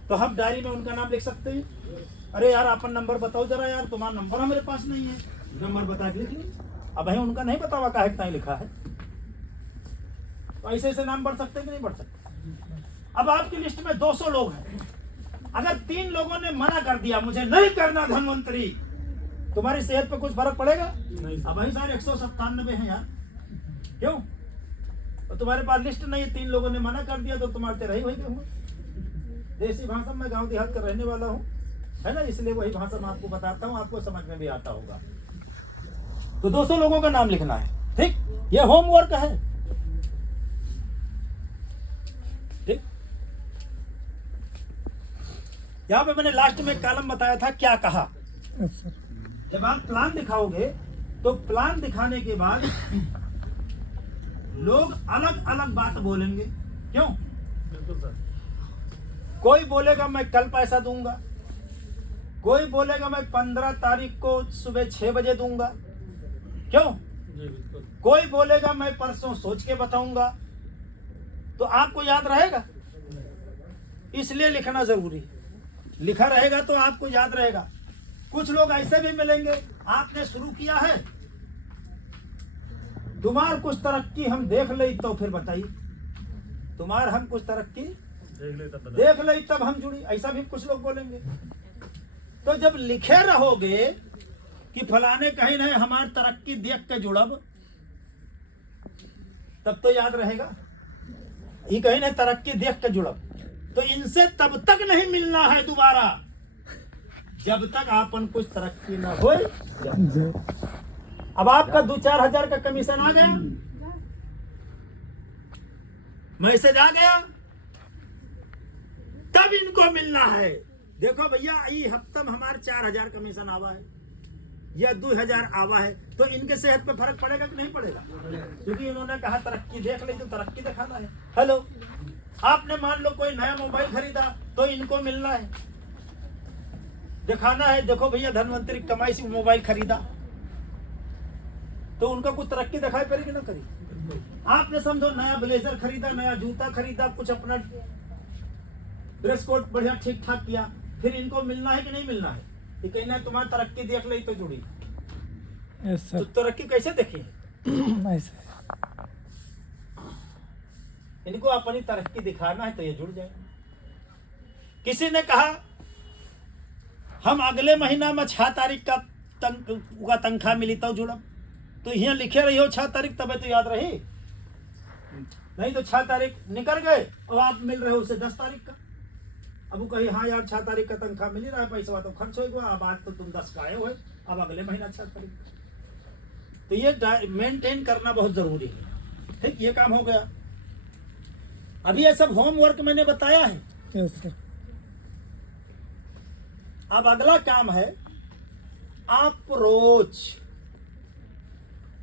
तो हम डायरी में उनका नाम लिख सकते हैं। अरे यार, अपन नंबर बताओ जरा यार, तुम्हारा नंबर हमारे पास नहीं है, नंबर बता के लिख लीजिए। अब है उनका नहीं बतावा काहे इतना लिखा है। तो ऐसे ऐसे नाम बढ़ सकते हैं कि नहीं बढ़ सकते? अब आपकी लिस्ट में 200 लोग हैं, अगर 3 लोगों ने मना कर दिया, मुझे नहीं करना धनवंतरी, तुम्हारी सेहत पे कुछ फर्क पड़ेगा? नहीं। अब वही सारे 197 हैं यार। क्यों? तो तुम्हारे पास लिस्ट नहीं है, 3 लोगों ने मना कर दिया, तो तुम्हारे रही हुई होंगे। देसी भाषा में गांव देहात का रहने वाला हूँ, है ना, इसलिए वही भाषा मैं आपको बताता हूँ, आपको समझ में भी आता होगा। तो 200 लोगों का नाम लिखना है, ठीक। ये होमवर्क है, ठीक। यहाँ पे मैंने लास्ट में कॉलम बताया था क्या कहा। जब आप प्लान दिखाओगे तो प्लान दिखाने के बाद लोग अलग अलग बात बोलेंगे। क्यों? बिल्कुल सर। कोई बोलेगा मैं कल पैसा दूंगा, कोई बोलेगा मैं 15 तारीख को सुबह 6 बजे दूंगा। क्यों? कोई बोलेगा मैं परसों सोच के बताऊंगा। तो आपको याद रहेगा, इसलिए लिखना जरूरी है। लिखा रहेगा तो आपको याद रहेगा। कुछ लोग ऐसे भी मिलेंगे, आपने शुरू किया है, तुम्हार कुछ तरक्की हम देख ले तो फिर बताइए, तुम्हार हम कुछ तरक्की देख ले तब हम जुड़ी, ऐसा भी कुछ लोग बोलेंगे। तो जब लिखे रहोगे कि फलाने कहीं नहीं हमार तरक्की देख के जुड़ब, तब तो याद रहेगा। ये कहीं ना तरक्की देख के जुड़ब, तो इनसे तब तक नहीं मिलना है दोबारा जब तक आपन कुछ तरक्की ना हो। अब आपका 2-4 हजार का कमीशन आ गया, मैसेज आ गया, तब इनको मिलना है। देखो भैया, ये हफ्ता में हमारे 4 हजार कमीशन आवा है या 2 हजार आवा है, तो इनके सेहत पे फर्क पड़ेगा कि नहीं पड़ेगा? क्योंकि इन्होंने कहा तरक्की देख ली, तो तरक्की दिखाना है। हेलो, आपने मान लो कोई नया मोबाइल खरीदा, तो इनको मिलना है, दिखाना है। देखो भैया, धनवंतरी कमाई से मोबाइल खरीदा, तो उनका कुछ तरक्की दिखाई पड़ेगी ना करी। आपने समझो नया ब्लेजर खरीदा, नया जूता खरीदा, कुछ अपना ड्रेस कोड बढ़िया ठीक ठाक किया, फिर इनको मिलना है कि नहीं मिलना है? ये कहना है तुम्हारी तरक्की देख ली तो जुड़ी। यस तो सर। तरक्की कैसे देखी? ऐसे इनको अपनी तरक्की दिखाना है तो ये जुड़ जाए। किसी ने कहा हम अगले महीना में 6 तारीख का तनख्वाह मिली तो जुड़ब, तो यहाँ लिखे रही हो 6 तारीख, तब तो याद रही। नहीं तो 6 तारीख निकल गए और आप मिल रहे हो उसे 10 तारीख का। अब वो कही हाँ यार 6 तारीख का तनख्वाह मिल रहा है, पैसा तो खर्च हो गया, अब आज तो तुम 10 का आए हो, अब अगले महीना 6 तारीख। तो ये मेंटेन करना बहुत जरूरी है। ठीक, ये काम हो गया। अभी ये सब होमवर्क मैंने बताया है। Yes sir. अब अगला काम है, आप रोज